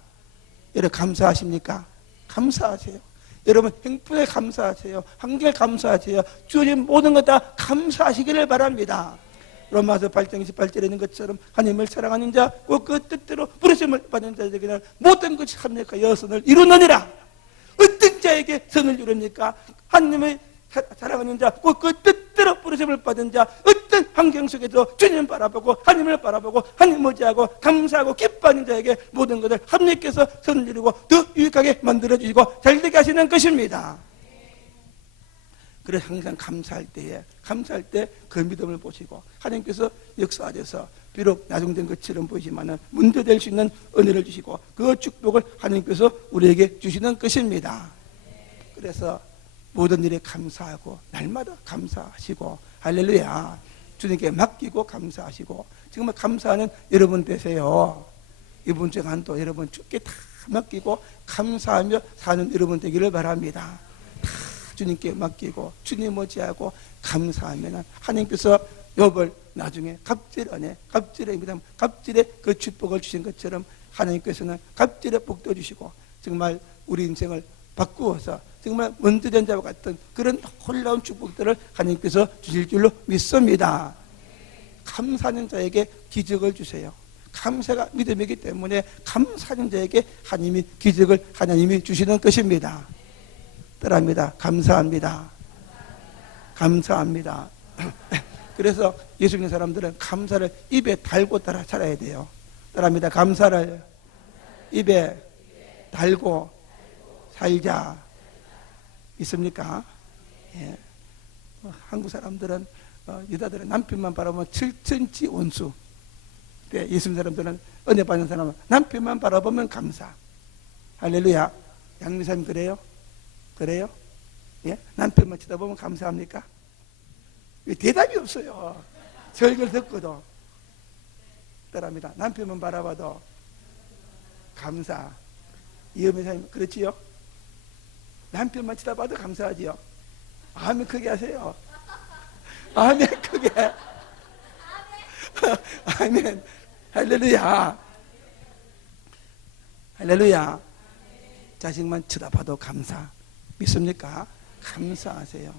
여러분, 감사하십니까? 감사하세요. 여러분, 행복에 감사하세요. 환경에 감사하세요. 주님 모든 것 다 감사하시기를 바랍니다. 로마서 8장 28절에 있는 것처럼 하나님을 사랑하는 자 꼭 그 뜻대로 부르심을 받는 자에게는 모든 것이 합력하여 선을 이루느니라. 어떤 자에게 선을 이룹니까? 하나님을 사랑하는 자 꼭 그 뜻대로 부르심을 받은 자, 어떤 환경 속에도 주님 바라보고 하나님을 바라보고 하나님 의지하고 감사하고 기뻐하는 자에게 모든 것을 합력해서 선을 이루고 더 유익하게 만들어주시고 잘되게 하시는 것입니다. 그래서 항상 감사할 때 그 믿음을 보시고 하나님께서 역사하셔서 비록 나중된 것처럼 보이지만은 문제 될 수 있는 은혜를 주시고 그 축복을 하나님께서 우리에게 주시는 것입니다. 그래서 모든 일에 감사하고 날마다 감사하시고, 할렐루야, 주님께 맡기고 감사하시고, 정말 감사하는 여러분 되세요. 이번 주간도 여러분 주께 다 맡기고 감사하며 사는 여러분 되기를 바랍니다. 주님께 맡기고 주님 의지하고 감사하면 하나님께서 욥을 나중에 갑질의 그 축복을 주신 것처럼 하나님께서는 갑질의 복도 주시고 정말 우리 인생을 바꾸어서 정말 먼저 된 자와 같은 그런 놀라운 축복들을 하나님께서 주실 줄로 믿습니다. 감사하는 자에게 기적을 주세요. 감사가 믿음이기 때문에 감사하는 자에게 하나님이 기적을 하나님이 주시는 것입니다. 따라합니다. 감사합니다. 감사합니다. 그래서 예수 믿는 사람들은 감사를 입에 달고 따라 살아야 돼요. 따라합니다. 감사를 입에 달고 살자. 있습니까? 예. 한국 사람들은 여자들은 남편만 바라보면 7cm 온수. 예수 믿는 사람들은 은혜 받는 사람은 남편만 바라보면 감사. 할렐루야. 양미사님 그래요? 그래요? 예? 남편만 쳐다보면 감사합니까? 대답이 없어요. 설교를 듣고도. 따라합니다. 남편만 바라봐도 감사. 이여매사님 그렇지요? 남편만 쳐다봐도 감사하지요? 아멘 크게 하세요. 아멘, 크게. 아멘. 할렐루야. 할렐루야. 자식만 쳐다봐도 감사. 믿습니까? 감사하세요.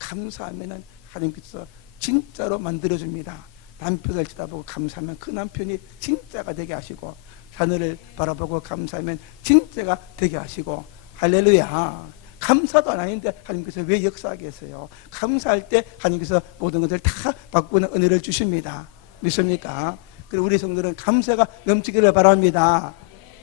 감사하면은 하나님께서 진짜로 만들어줍니다. 남편을 쳐다보고 감사하면 그 남편이 진짜가 되게 하시고, 자녀를 바라보고 감사하면 진짜가 되게 하시고, 할렐루야. 감사도 안 하는데 하나님께서 왜 역사하게 했어요? 감사할 때 하나님께서 모든 것을 다 바꾸는 은혜를 주십니다. 믿습니까? 그리고 우리 성도는 감사가 넘치기를 바랍니다.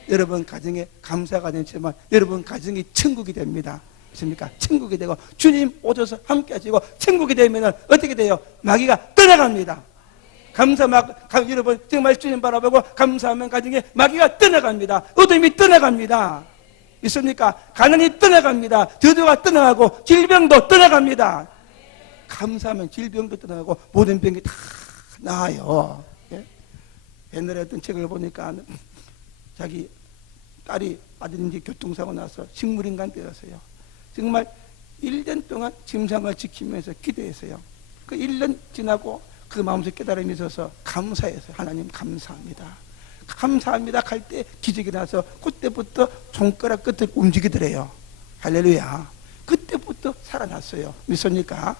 여러분 가정에 감사가 넘치면 여러분 가정이 천국이 됩니다. 믿습니까? 천국이 되고 주님 오셔서 함께 하시고 천국이 되면 어떻게 돼요? 마귀가 떠나갑니다. 여러분 정말 주님 바라보고 감사하면 가정에 마귀가 떠나갑니다. 어둠이 떠나갑니다. 있습니까? 가난이 떠나갑니다. 저주가 떠나가고 질병도 떠나갑니다. 감사하면 질병도 떠나가고 모든 병이 다 나아요. 예? 옛날에 어떤 책을 보니까 자기 딸이 아들인지 교통사고 나서 식물인간 되었어요. 정말 1년 동안 침상을 지키면서 기도했어요. 그 1년 지나고 그 마음속 깨달음이 있어서 감사했어요. 하나님 감사합니다. 감사합니다 할 때 기적이 나서 그때부터 손가락 끝을 움직이더래요. 할렐루야. 그때부터 살아났어요. 믿습니까?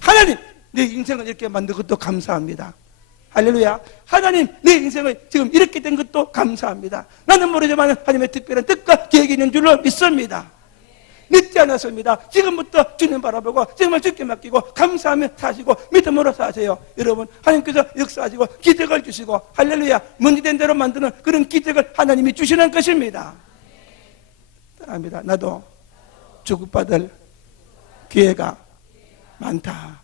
하나님 내 인생을 이렇게 만든 것도 감사합니다. 할렐루야. 하나님 내 인생을 지금 이렇게 된 것도 감사합니다. 나는 모르지만 하나님의 특별한 뜻과 계획이 있는 줄로 믿습니다. 믿지 않았습니다. 지금부터 주님 바라보고 정말 주께 맡기고 감사하며 사시고 믿음으로 사세요. 여러분 하나님께서 역사하시고 기적을 주시고 할렐루야 먼지된 대로 만드는 그런 기적을 하나님이 주시는 것입니다. 사랑합니다. 나도 축복받을 기회가 많다.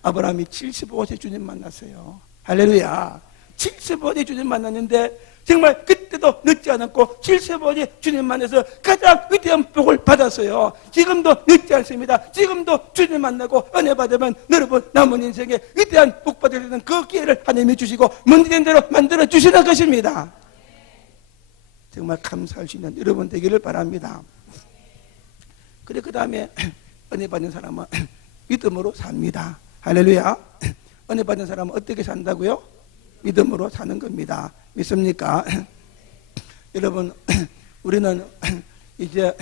아브라함이 75세 주님 만났어요. 할렐루야. 75세 주님 만났는데 정말 그때도 늦지 않았고 75세 주님 만나서 가장 위대한 복을 받았어요. 지금도 늦지 않습니다. 지금도 주님 만나고 은혜 받으면 여러분 남은 인생에 위대한 복 받을 수 있는 그 기회를 하나님이 주시고 먼지된 대로 만들어 주시는 것입니다. 정말 감사할 수 있는 여러분 되기를 바랍니다. 그래 그 다음에 은혜 받는 사람은 믿음으로 삽니다. 할렐루야. 은혜 받는 사람은 어떻게 산다고요? 믿음으로 사는 겁니다. 믿습니까? 여러분 우리는 이제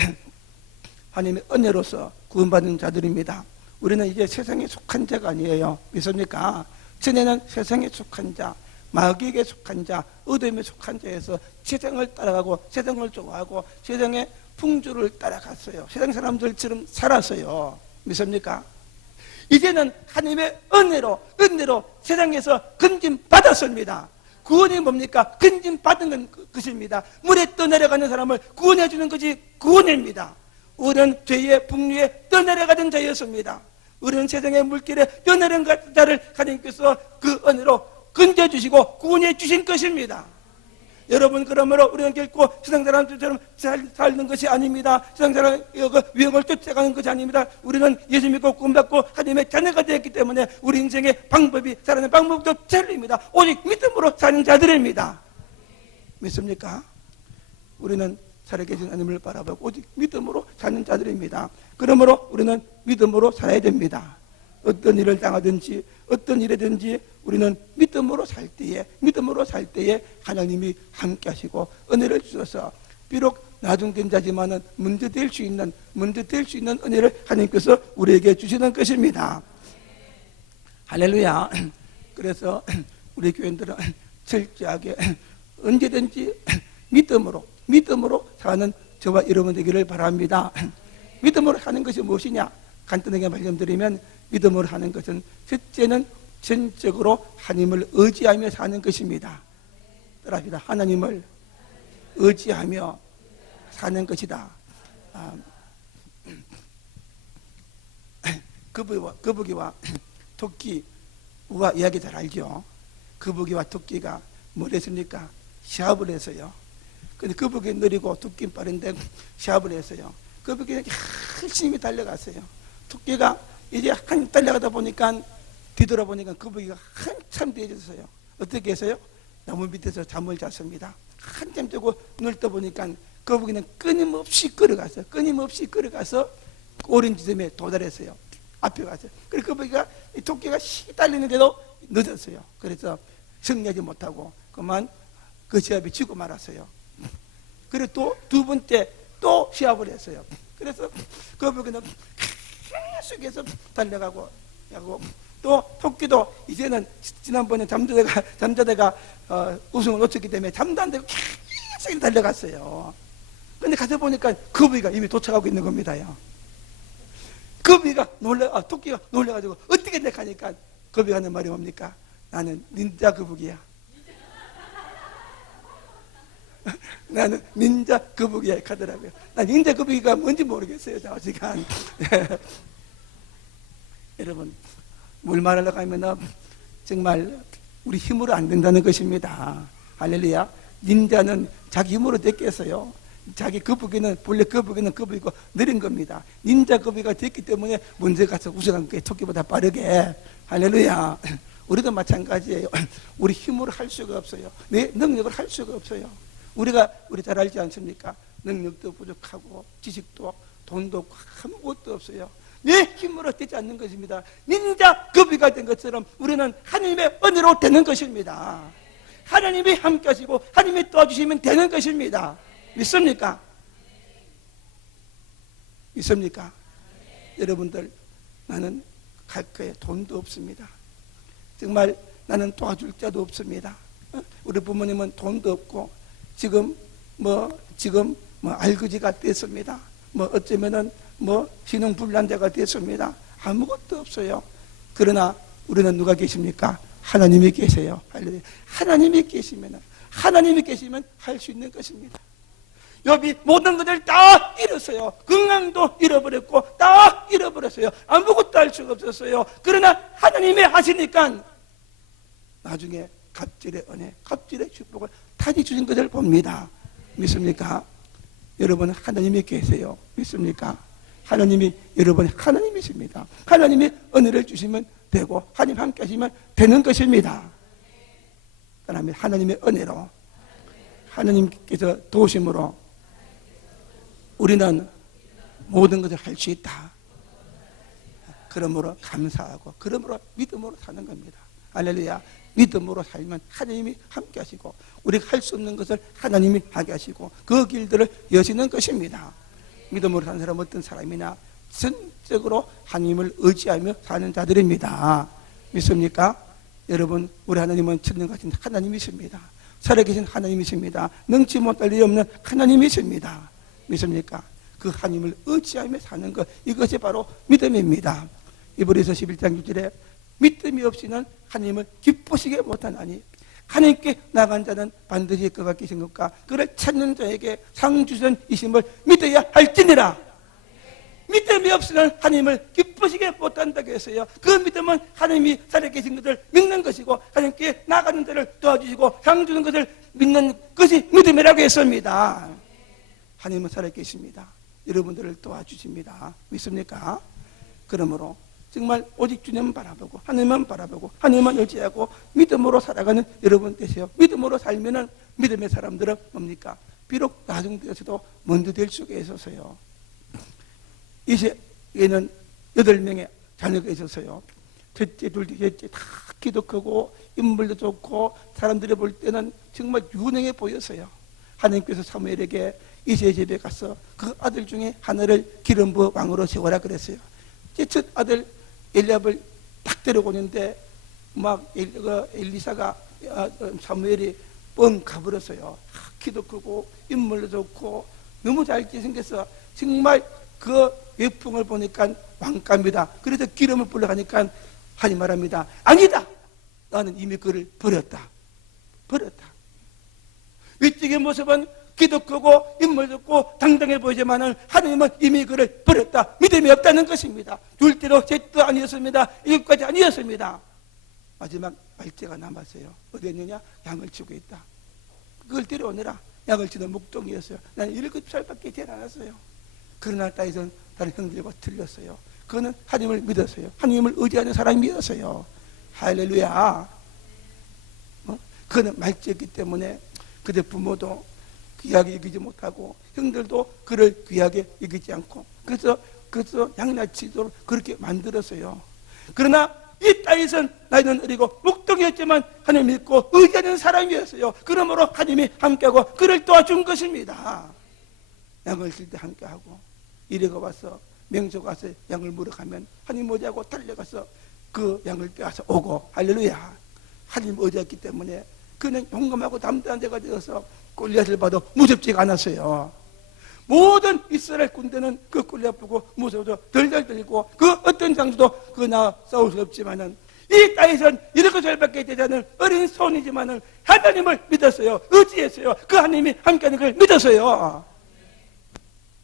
하나님의 은혜로서 구원받은 자들입니다. 우리는 이제 세상에 속한 자가 아니에요. 믿습니까? 전에는 세상에 속한 자, 마귀에게 속한 자, 어둠에 속한 자에서 세상을 따라가고 세상을 좋아하고 세상의 풍조를 따라갔어요. 세상 사람들처럼 살았어요. 믿습니까? 이제는 하나님의 은혜로 세상에서 건진 받았습니다. 구원이 뭡니까? 건진 받은 것입니다. 물에 떠내려가는 사람을 구원해 주는 것이 구원입니다. 우리는 죄의 풍류에 떠내려가던 자였습니다. 우리는 세상의 물길에 떠내려간 자를 하나님께서 그 은혜로 건져주시고 구원해 주신 것입니다. 여러분 그러므로 우리는 결코 세상 사람들처럼 살는 것이 아닙니다. 세상 사람의 유행을 쫓아가는 것이 아닙니다. 우리는 예수 믿고 구원받고 하나님의 자녀가 되었기 때문에 우리 인생의 방법이 살아가는 방법도 틀립니다. 오직 믿음으로 사는 자들입니다. 믿습니까? 우리는 살아계신 하나님을 바라보고 오직 믿음으로 사는 자들입니다. 그러므로 우리는 믿음으로 살아야 됩니다. 어떤 일을 당하든지 어떤 일이든지 우리는 믿음으로 살 때에 하나님이 함께 하시고 은혜를 주셔서 비록 나중된 자지만은 먼저 될 수 있는 은혜를 하나님께서 우리에게 주시는 것입니다. 할렐루야. 그래서 우리 교인들은 철저하게 언제든지 믿음으로 사는 저와 여러분 되기를 바랍니다. 믿음으로 사는 것이 무엇이냐? 간단하게 말씀드리면 믿음으로 하는 것은 첫째는 전적으로 하나님을 의지하며 사는 것입니다. 따라합니다. 하나님을 의지하며 사는 것이다. 거북이와 토끼, 우리가 이야기 잘 알죠? 거북이와 토끼가 뭘 했습니까? 시합을 했어요. 근데 거북이는 느리고 토끼는 빠른데 시합을 했어요. 거북이는 열심히 달려갔어요. 토끼가 이제 한 달려가다 보니까 뒤돌아보니까 거북이가 한참 뒤에졌어요. 어떻게 했어요? 나무 밑에서 잠을 잤습니다. 한참 자고 눈을 떠보니까 거북이는 끊임없이 걸어가서 오른 지점에 도달했어요. 앞에 갔어요. 그래서 거북이가 이 토끼가 시달리는데도 늦었어요. 그래서 승리하지 못하고 그만 그 시합이 지고 말았어요. 그리고 또 두 번째 또 시합을 했어요. 그래서 거북이는 계속해서 달려가고 또 토끼도 이제는 지난번에 잠자대가 우승을 놓쳤기 때문에 잠도 안 되고 계속 달려갔어요. 근데 가서 보니까 거북이가 이미 도착하고 있는 겁니다요. 토끼가 놀래가지고 어떻게 내 가니까 거북이가 하는 말이 뭡니까? 나는 닌자 거북이야. 나는 닌자 거북이야 하더라고요. 나 닌자 거북이가 뭔지 모르겠어요. 시간. 여러분, 뭘 말하려고 하면 정말 우리 힘으로 안 된다는 것입니다. 할렐루야. 닌자는 자기 힘으로 됐겠어요. 자기 거북이는 본래 거북이는 거북이고 느린 겁니다. 닌자 거북이가 됐기 때문에 문제 가서 우승한 게 토끼보다 빠르게. 할렐루야. 우리도 마찬가지예요. 우리 힘으로 할 수가 없어요. 내 능력을 할 수가 없어요. 우리 잘 알지 않습니까? 능력도 부족하고 지식도 돈도 없고 아무것도 없어요. 내 힘으로 되지 않는 것입니다. 닌자 거북이가 된 것처럼 우리는 하나님의 은혜로 되는 것입니다. 하나님이 함께 하시고 하나님이 도와주시면 되는 것입니다. 믿습니까? 믿습니까? 여러분들, 나는 갈 거에 돈도 없습니다. 정말 나는 도와줄 자도 없습니다. 우리 부모님은 돈도 없고 지금 알거지가 됐습니다. 어쩌면은 신용불량자가 됐습니다. 아무것도 없어요. 그러나 우리는 누가 계십니까? 하나님이 계세요. 하나님이 계시면 할 수 있는 것입니다. 욥이 모든 것을 다 잃었어요. 건강도 잃어버렸고 다 잃어버렸어요. 아무것도 할 수가 없었어요. 그러나 하나님이 하시니까 나중에 갑질의 은혜, 갑질의 축복을 다시 주신 것을 봅니다. 믿습니까? 여러분, 하나님이 계세요. 믿습니까? 여러분 하나님이십니다. 하나님이 은혜를 주시면 되고 하나님 함께 하시면 되는 것입니다. 그다음에 하나님의 은혜로, 하나님께서 도우심으로 우리는 모든 것을 할 수 있다. 그러므로 감사하고 그러므로 믿음으로 사는 겁니다. 할렐루야. 믿음으로 살면 하나님이 함께 하시고 우리가 할 수 없는 것을 하나님이 하게 하시고 그 길들을 여시는 것입니다. 믿음으로 사는 사람은 어떤 사람이냐? 전적으로 하나님을 의지하며 사는 자들입니다. 믿습니까? 여러분, 우리 하나님은 천능하신 하나님이십니다. 살아계신 하나님이십니다. 능치 못할 일 없는 하나님이십니다. 믿습니까? 그 하나님을 의지하며 사는 것, 이것이 바로 믿음입니다. 이브리서 11장 6절에 믿음이 없이는 하나님을 기쁘시게 못하나니 하나님께 나간 자는 반드시 그가 계신 것과 그를 찾는 자에게 상 주신 이심을 믿어야 할지니라. 믿음이 없이는 하나님을 기쁘시게 못한다고 했어요. 그 믿음은 하나님이 살아계신 것을 믿는 것이고 하나님께 나가는 자를 도와주시고 상 주는 것을 믿는 것이 믿음이라고 했습니다. 하나님은 살아계십니다. 여러분들을 도와주십니다. 믿습니까? 그러므로 정말 오직 주님만 바라보고 하나님만 바라보고 하나님만 의지하고 믿음으로 살아가는 여러분 되세요. 믿음으로 살면은 믿음의 사람들은 뭡니까? 비록 나중되어서도 먼저 될 수가 있어서요. 이제에는 8명의 자녀가 있었어요. 첫째, 둘째, 셋째 다 키도 크고 인물도 좋고 사람들이 볼 때는 정말 유능해 보였어요. 하나님께서 사무엘에게 이새의 집에 가서 그 아들 중에 하나를 기름 부어 왕으로 세워라 그랬어요. 제 첫 아들 엘리압을 딱 데려오는데 막 엘리사가 사무엘이 뻥 가버렸어요. 키도 크고 인물도 좋고 너무 잘게 생겨서 정말 그 외풍을 보니까 왕감이다. 그래서 기름을 불러가니까 하나님 말합니다. 아니다. 나는 이미 그를 버렸다. 위쪽의 모습은 기도 크고 인물 좋고 당당해 보이지만은 하나님은 이미 그를 버렸다. 믿음이 없다는 것입니다. 둘째로 셋도 아니었습니다. 일곱까지 아니었습니다. 마지막 말째가 남았어요. 어디 있느냐? 양을 치고 있다. 그걸 데려오느라 양을 치는 목동이었어요. 나는 7살밖에 되지 않았어요. 그러나 딸에서는 다른 형들과 틀렸어요. 그는 하나님을 믿었어요. 하나님을 의지하는 사람이었어요. 할렐루야. 그는 말째였기 때문에 그들 부모도 귀하게 여기지 못하고 형들도 그를 귀하게 여기지 않고 그래서 양나치도록 그렇게 만들었어요. 그러나 이 땅에선 나이는 어리고 묵동이었지만 하나님 믿고 의지하는 사람이었어요. 그러므로 하나님이 함께하고 그를 도와준 것입니다. 양을 칠 때 함께하고 이리가 와서 명소가 와서 양을 물어가면 하나님 의지하고 달려가서 그 양을 빼앗아 오고 할렐루야. 하나님 의지했기 때문에 그는 용감하고 담대한 자가 되어서 골리앗을 봐도 무섭지가 않았어요. 모든 이스라엘 군대는 그 골리앗 보고 무서워서 덜덜 떨고 그 어떤 장수도 그나 싸울 수 없지만은 이 땅에선 이렇게 절밖에 되지 않은 어린 손이지만은 하나님을 믿었어요. 의지했어요. 그 하나님이 함께하는 걸 믿었어요.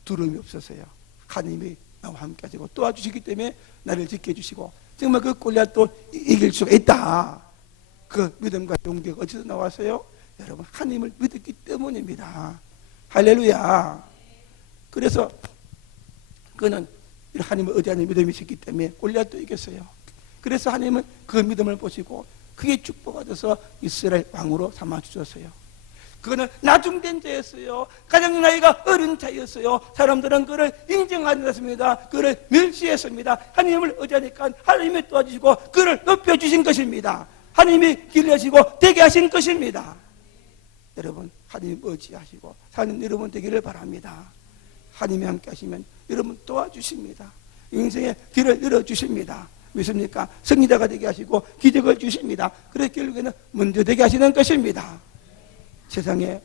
두려움이 없었어요. 하나님이 나와 함께 하시고 도와주시기 때문에 나를 지켜주시고 정말 그 골리앗도 이길 수가 있다. 그 믿음과 용기가 어디서 나왔어요? 여러분 하나님을 믿었기 때문입니다. 할렐루야. 그래서 그는 하나님을 의지하는 믿음이 있었기 때문에 골리앗도 이겼어요. 그래서 하나님은 그 믿음을 보시고 크게 축복받아서 이스라엘 왕으로 삼아주셨어요. 그는 나중된 자였어요. 가장 나이가 어린 자였어요. 사람들은 그를 인정하지 않습니다. 그를 멸시했습니다. 하나님을 의지하니까 하나님이 도와주시고 그를 높여주신 것입니다. 하나님이 길러주시고 되게 하신 것입니다. 여러분 하나님 의지하시고 사는 여러분 되기를 바랍니다. 하나님이 함께 하시면 여러분 도와주십니다. 인생의 길을 열어주십니다. 믿습니까? 승리자가 되게 하시고 기적을 주십니다. 그래서 결국에는 먼저 되게 하시는 것입니다. 세상에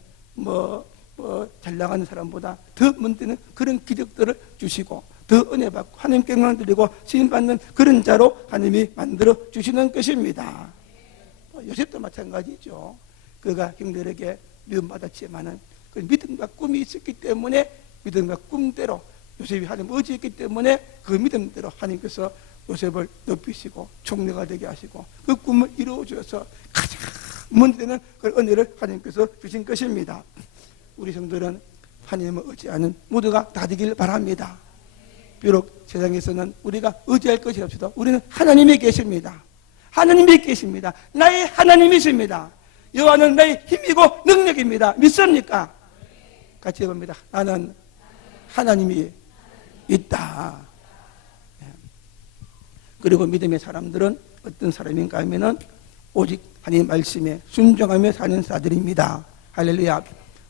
잘 나가는 사람보다 더 먼저는 그런 기적들을 주시고 더 은혜 받고 하나님께 영광 드리고 쓰임 받는 그런 자로 하나님이 만들어 주시는 것입니다. 요셉도 마찬가지죠. 그가 형들에게 미움받았지만은 그 믿음과 꿈이 있었기 때문에 믿음과 꿈대로 요셉이 하나님 의지했기 때문에 그 믿음대로 하나님께서 요셉을 높이시고 총리가 되게 하시고 그 꿈을 이루어 주셔서 가장 먼저 되는 그 은혜를 하나님께서 주신 것입니다. 우리 성도는 하나님을 의지하는 모두가 다 되길 바랍니다. 비록 세상에서는 우리가 의지할 것이 없어도 우리는 하나님이 계십니다. 하나님이 계십니다. 나의 하나님이십니다. 여호와는 나의 힘이고 능력입니다. 믿습니까? 같이 해봅니다. 나는 하나님이 있다. 그리고 믿음의 사람들은 어떤 사람인가 하면은 오직 하나님의 말씀에 순종하며 사는 자들입니다. 할렐루야.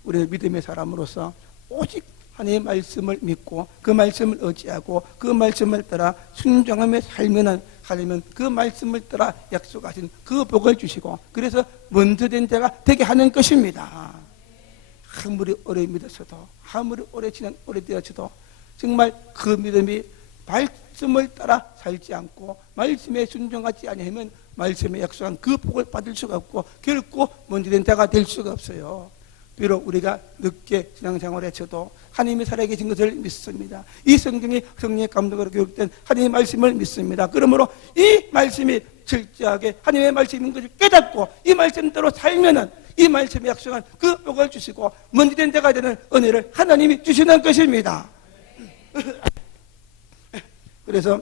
우리 믿음의 사람으로서 오직 하나님의 말씀을 믿고 그 말씀을 의지하고 그 말씀을 따라 순종하며 살면은 하나님은 그 말씀을 따라 약속하신 그 복을 주시고 그래서 먼저 된 자가 되게 하는 것입니다. 아무리 오래 믿었어도 아무리 오래되었어도 정말 그 믿음이 말씀을 따라 살지 않고 말씀에 순종하지 아니하면 말씀에 약속한 그 복을 받을 수가 없고 결코 먼저 된 자가 될 수가 없어요. 비록 우리가 늦게 신앙생활을 해쳐도 하나님이 살아계신 것을 믿습니다. 이 성경이 성령의 감동으로 교육된 하나님의 말씀을 믿습니다. 그러므로 이 말씀이 철저하게 하나님의 말씀인 것을 깨닫고 이 말씀대로 살면은 이 말씀에 약속한 그 복을 주시고 먼저 된 자가 되는 은혜를 하나님이 주시는 것입니다. 그래서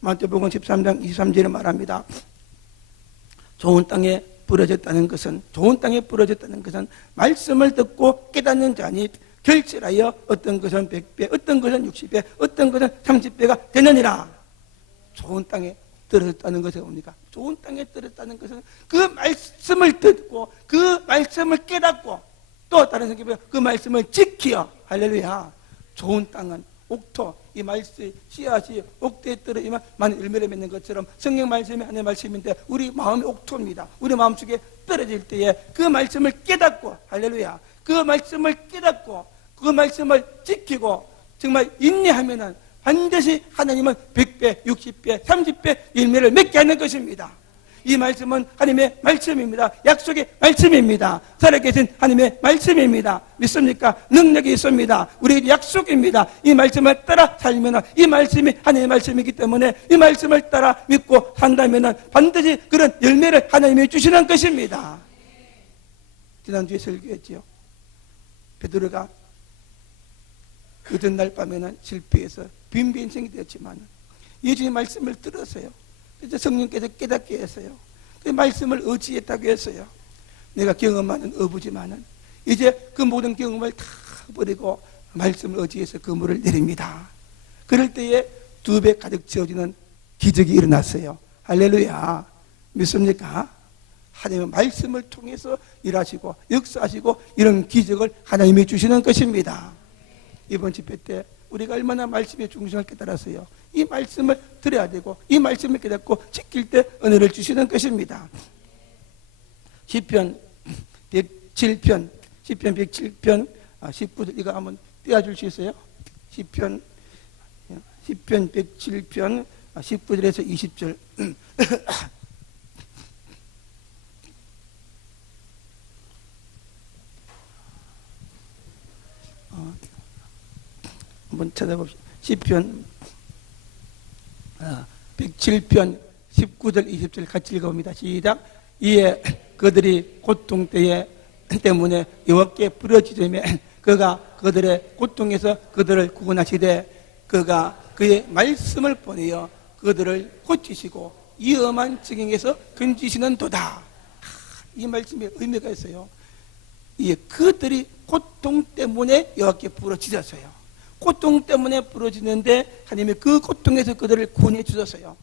마태복음 13장 23절에 말합니다. 좋은 땅에 부러졌다는 것은 말씀을 듣고 깨닫는 자니 결실하여 어떤 것은 100배, 어떤 것은 60배, 어떤 것은 30배가 되느니라. 좋은 땅에 떨어졌다는 것이 뭡니까? 좋은 땅에 떨어졌다는 것은 그 말씀을 듣고 그 말씀을 깨닫고 또 다른 성경에 그 말씀을 지키어 할렐루야. 좋은 땅은 옥토, 이 말씀 씨앗이 옥토에 떨어지면 많은 열매를 맺는 것처럼 성경 말씀이 하나님의 말씀인데 우리 마음이 옥토입니다. 우리 마음속에 떨어질 때에 그 말씀을 깨닫고 할렐루야. 그 말씀을 깨닫고 그 말씀을 지키고 정말 인내하면은 반드시 하나님은 100배, 60배, 30배 열매를 맺게 하는 것입니다. 이 말씀은 하나님의 말씀입니다. 약속의 말씀입니다. 살아계신 하나님의 말씀입니다. 믿습니까? 능력이 있습니다. 우리에게 약속입니다. 이 말씀을 따라 살면 이 말씀이 하나님의 말씀이기 때문에 이 말씀을 따라 믿고 산다면 반드시 그런 열매를 하나님이 주시는 것입니다. 지난주에 설교했지요. 베드로가 그 전날 밤에는 실패해서 빈비 인생이 되었지만 예수의 말씀을 들었어요. 그래서 성령께서 깨닫게 했어요. 그 말씀을 의지했다고 했어요. 내가 경험하는 어부지만은 이제 그 모든 경험을 다 버리고 말씀을 의지해서 그 물을 내립니다. 그럴 때에 2배 가득 채워지는 기적이 일어났어요. 할렐루야. 믿습니까? 하나님의 말씀을 통해서 일하시고 역사하시고 이런 기적을 하나님이 주시는 것입니다. 이번 집회 때 우리가 얼마나 말씀의 중심을 깨달았어요. 이 말씀을 들어야 되고 이 말씀을 깨닫고 지킬 때 은혜를 주시는 것입니다. 시편 107편 19절 이거 한번 띄워줄 수 있어요? 시편 107편 19절에서 20절 한번 찾아봅시다. 시편 107편 19절 20절 같이 읽어봅니다. 시작. 이에 그들이 고통 때문에 여호와께 부르짖으며 그가 그들의 고통에서 그들을 구원하시되 그가 그의 말씀을 보내어 그들을 고치시고 위험한 지경에서 건지시는 도다. 이 말씀에 의미가 있어요. 예, 그들이 고통 때문에 여호와께 부르짖었어요. 고통 때문에 부르짖는데 하나님이 그 고통에서 그들을 구원해 주셨어요.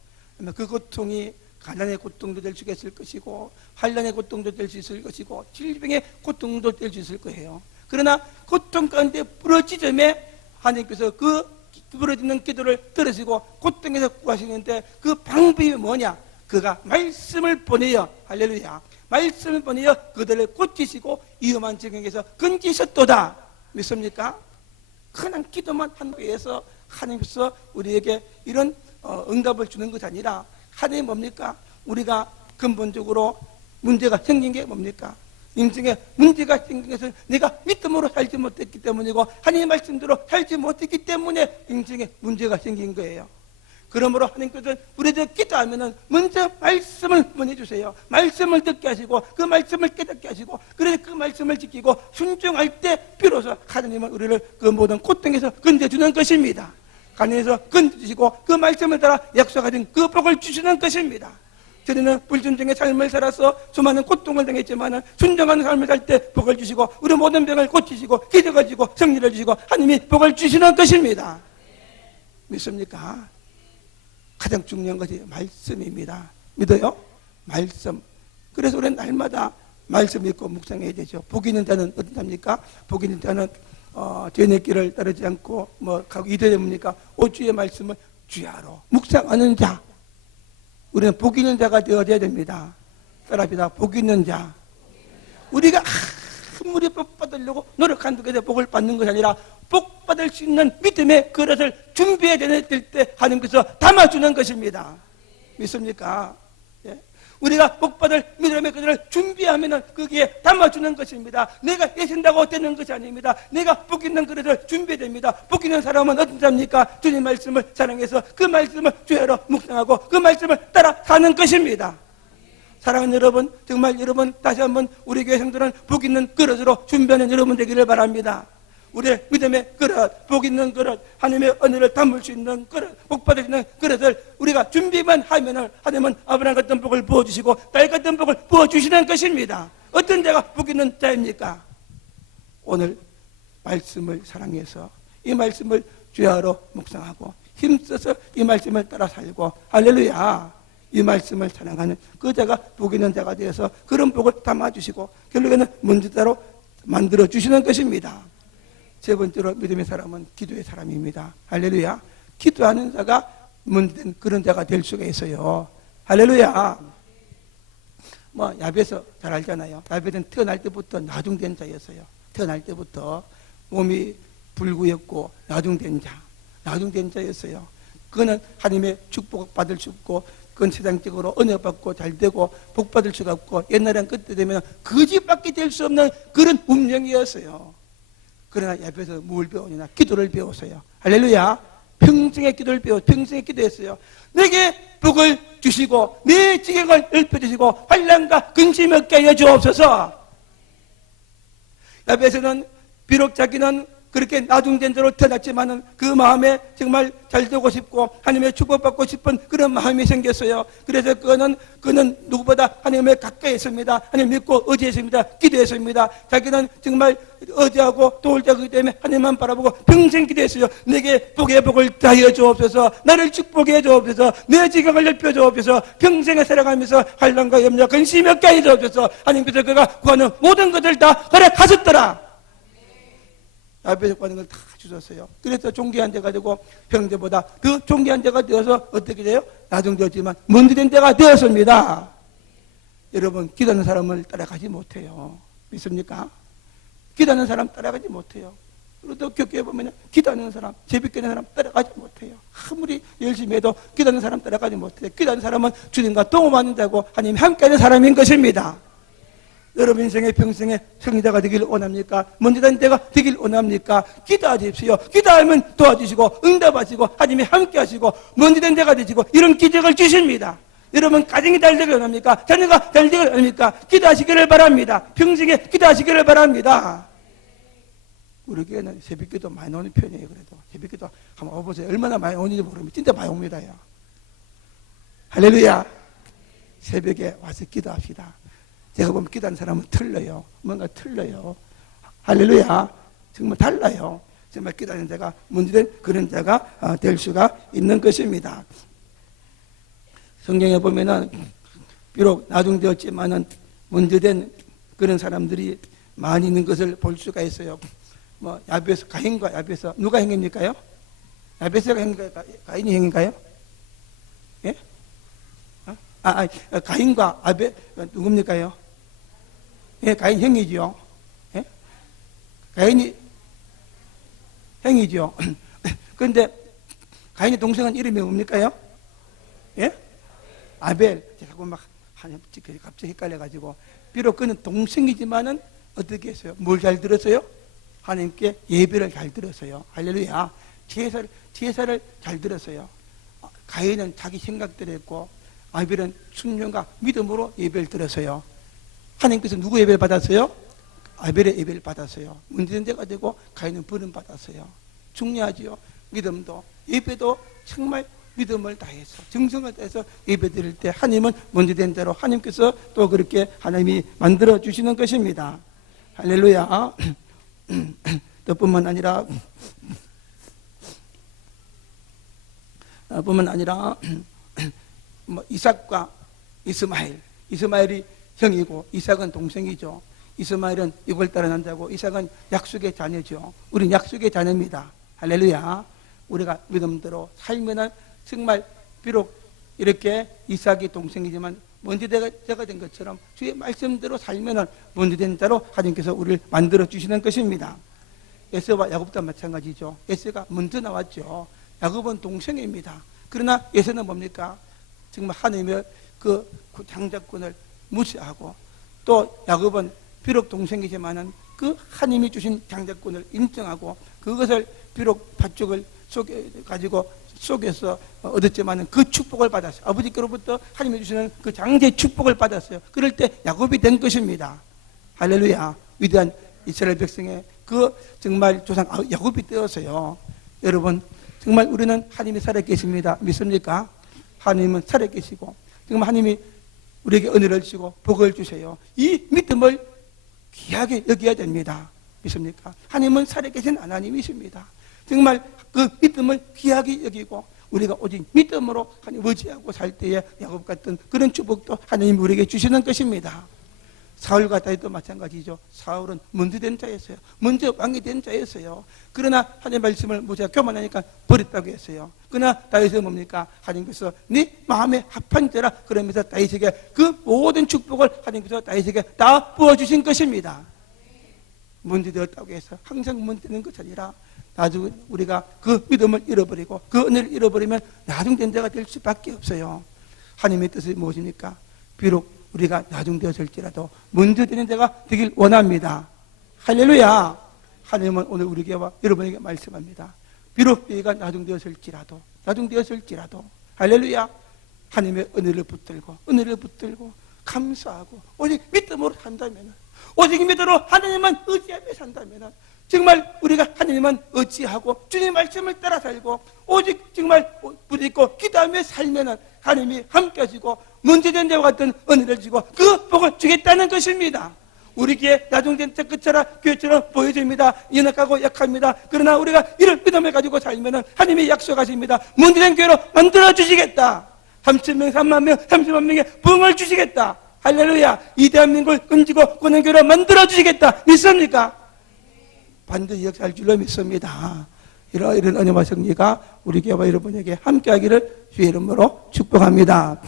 그 고통이 가난의 고통도 될 수 있을 것이고 환난의 고통도 될 수 있을 것이고 질병의 고통도 될 수 있을 거예요. 그러나 고통 가운데 부르짖음에 하나님께서 그 부르짖는 기도를 들으시고 고통에서 구하시는데 그 방법이 뭐냐? 그가 말씀을 보내어 할렐루야 말씀을 보내어 그들을 고치시고 위험한 지경에서 건지셨도다. 믿습니까? 그냥 기도만 한 거에서 하나님께서 우리에게 이런 응답을 주는 것이 아니라 하나님 뭡니까? 우리가 근본적으로 문제가 생긴 게 뭡니까? 인생에 문제가 생긴 것은 내가 믿음으로 살지 못했기 때문이고 하나님의 말씀대로 살지 못했기 때문에 인생에 문제가 생긴 거예요. 그러므로 하나님께서는 우리들 기도하면은 먼저 말씀을 보내주세요. 말씀을 듣게 하시고 그 말씀을 깨닫게 하시고 그래서 그 말씀을 지키고 순종할 때 비로소 하나님은 우리를 그 모든 고통에서 건져주는 것입니다. 하나님께서 건져주시고 그 말씀을 따라 약속하신 그 복을 주시는 것입니다. 저희는 불순종의 삶을 살아서 수많은 고통을 당했지만 순종하는 삶을 살 때 복을 주시고 우리 모든 병을 고치시고 기적을 주시고 승리를 주시고 하나님이 복을 주시는 것입니다. 믿습니까? 가장 중요한 것이 말씀입니다. 믿어요? 말씀. 그래서 우리는 날마다 말씀 읽고 묵상해야 되죠. 복 있는 자는 어떤 자입니까? 복 있는 자는 죄의 길을 따르지 않고 가고 이들이 뭡니까? 오주의 말씀을 주야로 묵상하는 자. 우리는 복 있는 자가 되어야 됩니다. 따라합니다. 복 있는 자. 우리가 아무리 복 받으려고 노력한다고 해서 복을 받는 것이 아니라 복 받을 수 있는 믿음의 그릇을 준비해야 될 때 하나님께서 담아주는 것입니다. 믿습니까? 예. 우리가 복 받을 믿음의 그릇을 준비하면 거기에 담아주는 것입니다. 내가 예신다고 되는 것이 아닙니다. 내가 복 있는 그릇을 준비해야 됩니다. 복 있는 사람은 어떤 사람입니까? 주님 말씀을 사랑해서 그 말씀을 주야로 묵상하고 그 말씀을 따라 사는 것입니다. 사랑하는 여러분, 정말 여러분 다시 한번 우리 교회 성도는 복 있는 그릇으로 준비하는 여러분 되기를 바랍니다. 우리의 믿음의 그릇, 복 있는 그릇, 하나님의 은혜를 담을 수 있는 그릇, 복 받을 수 있는 그릇을 우리가 준비만 하면은 하나님은 아브라함 같은 복을 부어주시고 딸 같은 복을 부어주시는 것입니다. 어떤 자가 복 있는 자입니까? 오늘 말씀을 사랑해서 이 말씀을 주야로 묵상하고 힘써서 이 말씀을 따라 살고 할렐루야 이 말씀을 사랑하는 그 자가 복 있는 자가 되어서 그런 복을 담아주시고 결국에는 문제자로 만들어주시는 것입니다. 세 번째로 믿음의 사람은 기도의 사람입니다. 할렐루야. 기도하는 자가 문제된 그런 자가 될 수가 있어요. 할렐루야. 야베스 잘 알잖아요. 야베스는 태어날 때부터 나중된 자였어요. 태어날 때부터 몸이 불구였고 나중된 자였어요. 그거는 하나님의 축복 받을 수 없고 그건 세상적으로 은혜 받고 잘 되고 복 받을 수가 없고 옛날엔 그때 되면 거지밖에 될 수 없는 그런 운명이었어요. 그러나 야베스는 뭘 배우느냐? 기도를 배웠어요. 할렐루야. 평생의 기도를 평생의 기도했어요. 내게 복을 주시고 내 지경을 넓혀주시고 환난과 근심 없게 하여 주옵소서. 야베스는 비록 자기는 그렇게 나중된 대로 태어났지만은 그 마음에 정말 잘 되고 싶고 하나님의 축복받고 싶은 그런 마음이 생겼어요. 그래서 그는 누구보다 하나님에 가까이 있습니다. 하나님 믿고 의지했습니다. 기도했습니다. 자기는 정말 의지하고 도울 자기 때문에 하나님만 바라보고 평생 기도했어요. 내게 복의 복을 다하여 주옵소서. 나를 축복해 주옵소서. 내 지경을 넓혀 주옵소서. 평생에 살아가면서 환난과 염려 근심이 없게 하여 주옵소서. 하나님께서 그가 구하는 모든 것을 다 허락하셨더라. 앞에서 구하는 걸 다 주셨어요. 그래서 존귀한 자가 되고 형제보다 더 존귀한 자가 되어서 어떻게 돼요? 나중되었지만 먼지된 자가 되었습니다. 여러분, 기도하는 사람을 따라가지 못해요. 믿습니까? 기도하는 사람 따라가지 못해요. 그리고 또 교회에 보면 기도하는 사람, 제비끼는 사람 따라가지 못해요. 아무리 열심히 해도 기도하는 사람 따라가지 못해요. 기도하는 사람은 주님과 동업하는 자고 하나님 함께하는 사람인 것입니다. 여러분 인생의 평생에 성리자가 되기를 원합니까? 먼지된 때가 되기를 원합니까? 기도하십시오. 기도하면 도와주시고 응답하시고 하나님이 함께하시고 먼지된 때가 되시고 이런 기적을 주십니다. 여러분 가정이 잘 되기를 원합니까? 자녀가 잘 되기를 원합니까? 기도하시기를 바랍니다. 평생에 기도하시기를 바랍니다. 우리 교회는 새벽기도 많이 나오는 편이에요. 그래도 새벽기도 한번 와보세요. 얼마나 많이 오는지 모르면 진짜 많이 옵니다. 할렐루야. 새벽에 와서 기도합시다. 제가 보면 기도하는 사람은 틀려요. 뭔가 틀려요. 할렐루야. 정말 달라요. 정말 기도하는 자가 문제된 그런 자가 될 수가 있는 것입니다. 성경에 보면은 비록 나중되었지만은 문제된 그런 사람들이 많이 있는 것을 볼 수가 있어요. 뭐 야베스 가인과 야베스 누가 행입니까요? 야베스가 행인가요? 가인이 행인가요? 예? 가인과 아베 누굽니까요? 예, 가인 형이죠. 예? 가인이 형이죠. 그런데 가인의 동생은 이름이 뭡니까요? 예? 아벨. 자꾸 막 갑자기 헷갈려가지고 비록 그는 동생이지만은 어떻게 했어요? 뭘 잘 들었어요? 하나님께 예배를 잘 들었어요. 할렐루야. 제사를 잘 들었어요. 가인은 자기 생각대로 했고 아벨은 순종과 믿음으로 예배를 들었어요. 하나님께서 누구 예배를 받았어요? 아벨의 예배를 받았어요. 문제된 자가 되고 가인은 벌은 받았어요. 중요하지요. 믿음도 예배도 정말 믿음을 다해서 정성을 다해서 예배 드릴 때 하나님은 문제된 자로 하나님께서 또 그렇게 하나님이 만들어 주시는 것입니다. 할렐루야. 뿐만 아니라 뭐 이삭과 이스마엘이 형이고 이삭은 동생이죠. 이스마엘은 이걸 따라 난 자고 이삭은 약속의 자녀죠. 우리는 약속의 자녀입니다. 할렐루야. 우리가 믿음대로 살면은 정말 비록 이렇게 이삭이 동생이지만 먼지대가 된 것처럼 주의 말씀대로 살면은 먼지된 자로 하나님께서 우리를 만들어 주시는 것입니다. 에서와 야곱도 마찬가지죠. 에서가 먼저 나왔죠. 야곱은 동생입니다. 그러나 에서는 뭡니까? 정말 하나님의 그 장자권을 무시하고 또 야곱은 비록 동생이지만은 그 하나님이 주신 장자권을 인정하고 그것을 비록 밭죽을 속에서 얻었지만은 그 축복을 받았어요. 아버지께로부터 하나님이 주시는 그 장자의 축복을 받았어요. 그럴 때 야곱이 된 것입니다. 할렐루야. 위대한 이스라엘 백성의 그 정말 조상 야곱이 되었어요. 여러분 정말 우리는 하나님이 살아계십니다. 믿습니까? 하나님은 살아계시고 정말 하나님이 우리에게 은혜를 주시고 복을 주세요. 이 믿음을 귀하게 여겨야 됩니다. 믿습니까? 하나님은 살아계신 하나님이십니다. 정말 그 믿음을 귀하게 여기고 우리가 오직 믿음으로 하나님 의지하고 살 때에 야곱 같은 그런 축복도 하나님이 우리에게 주시는 것입니다. 사울과 다윗도 마찬가지죠. 사울은 먼저 된 자였어요. 먼저 왕이 된 자였어요. 그러나 하나님의 말씀을 모세가 교만하니까 버렸다고 했어요. 그러나 다윗은 뭡니까? 하나님께서 네 마음에 합한 자라 그러면서 다윗에게 그 모든 축복을 하나님께서 다윗에게 다 부어주신 것입니다. 먼저 되었다고 해서 항상 먼저 되는 것이 아니라 나중에 우리가 그 믿음을 잃어버리고 그 은혜를 잃어버리면 나중된 자가 될 수밖에 없어요. 하나님의 뜻이 무엇입니까? 비록 우리가 나중되었을지라도 먼저 되는 자가 되길 원합니다. 할렐루야. 하나님은 오늘 우리에게와 여러분에게 말씀합니다. 비록 우리가 나중되었을지라도 할렐루야. 하나님의 은혜를 붙들고 감사하고 오직 믿음으로 산다면 오직 믿음으로 하나님만 의지하며 산다면 정말 우리가 하나님만 의지하고 주님 말씀을 따라 살고 오직 정말 부딪고 기도하며 살면은 하나님이 함께 하시고 문제된 자와 같은 은혜를 주고 그 복을 주겠다는 것입니다. 우리 교회 나중된 끝처럼 교회처럼 보여집니다. 연약하고 약합니다. 그러나 우리가 이런 믿음을 가지고 살면은 하나님이 약속하십니다. 문제된 교회로 만들어 주시겠다. 30명, 3만 명, 30만 명의 부흥을 주시겠다. 할렐루야. 이 대한민국을 끈지고 꾸는 교회로 만들어 주시겠다. 믿습니까? 반드시 역사할 줄로 믿습니다. 이런 은혜와 승리가 우리 교회와 여러분에게 함께하기를 주의 이름으로 축복합니다.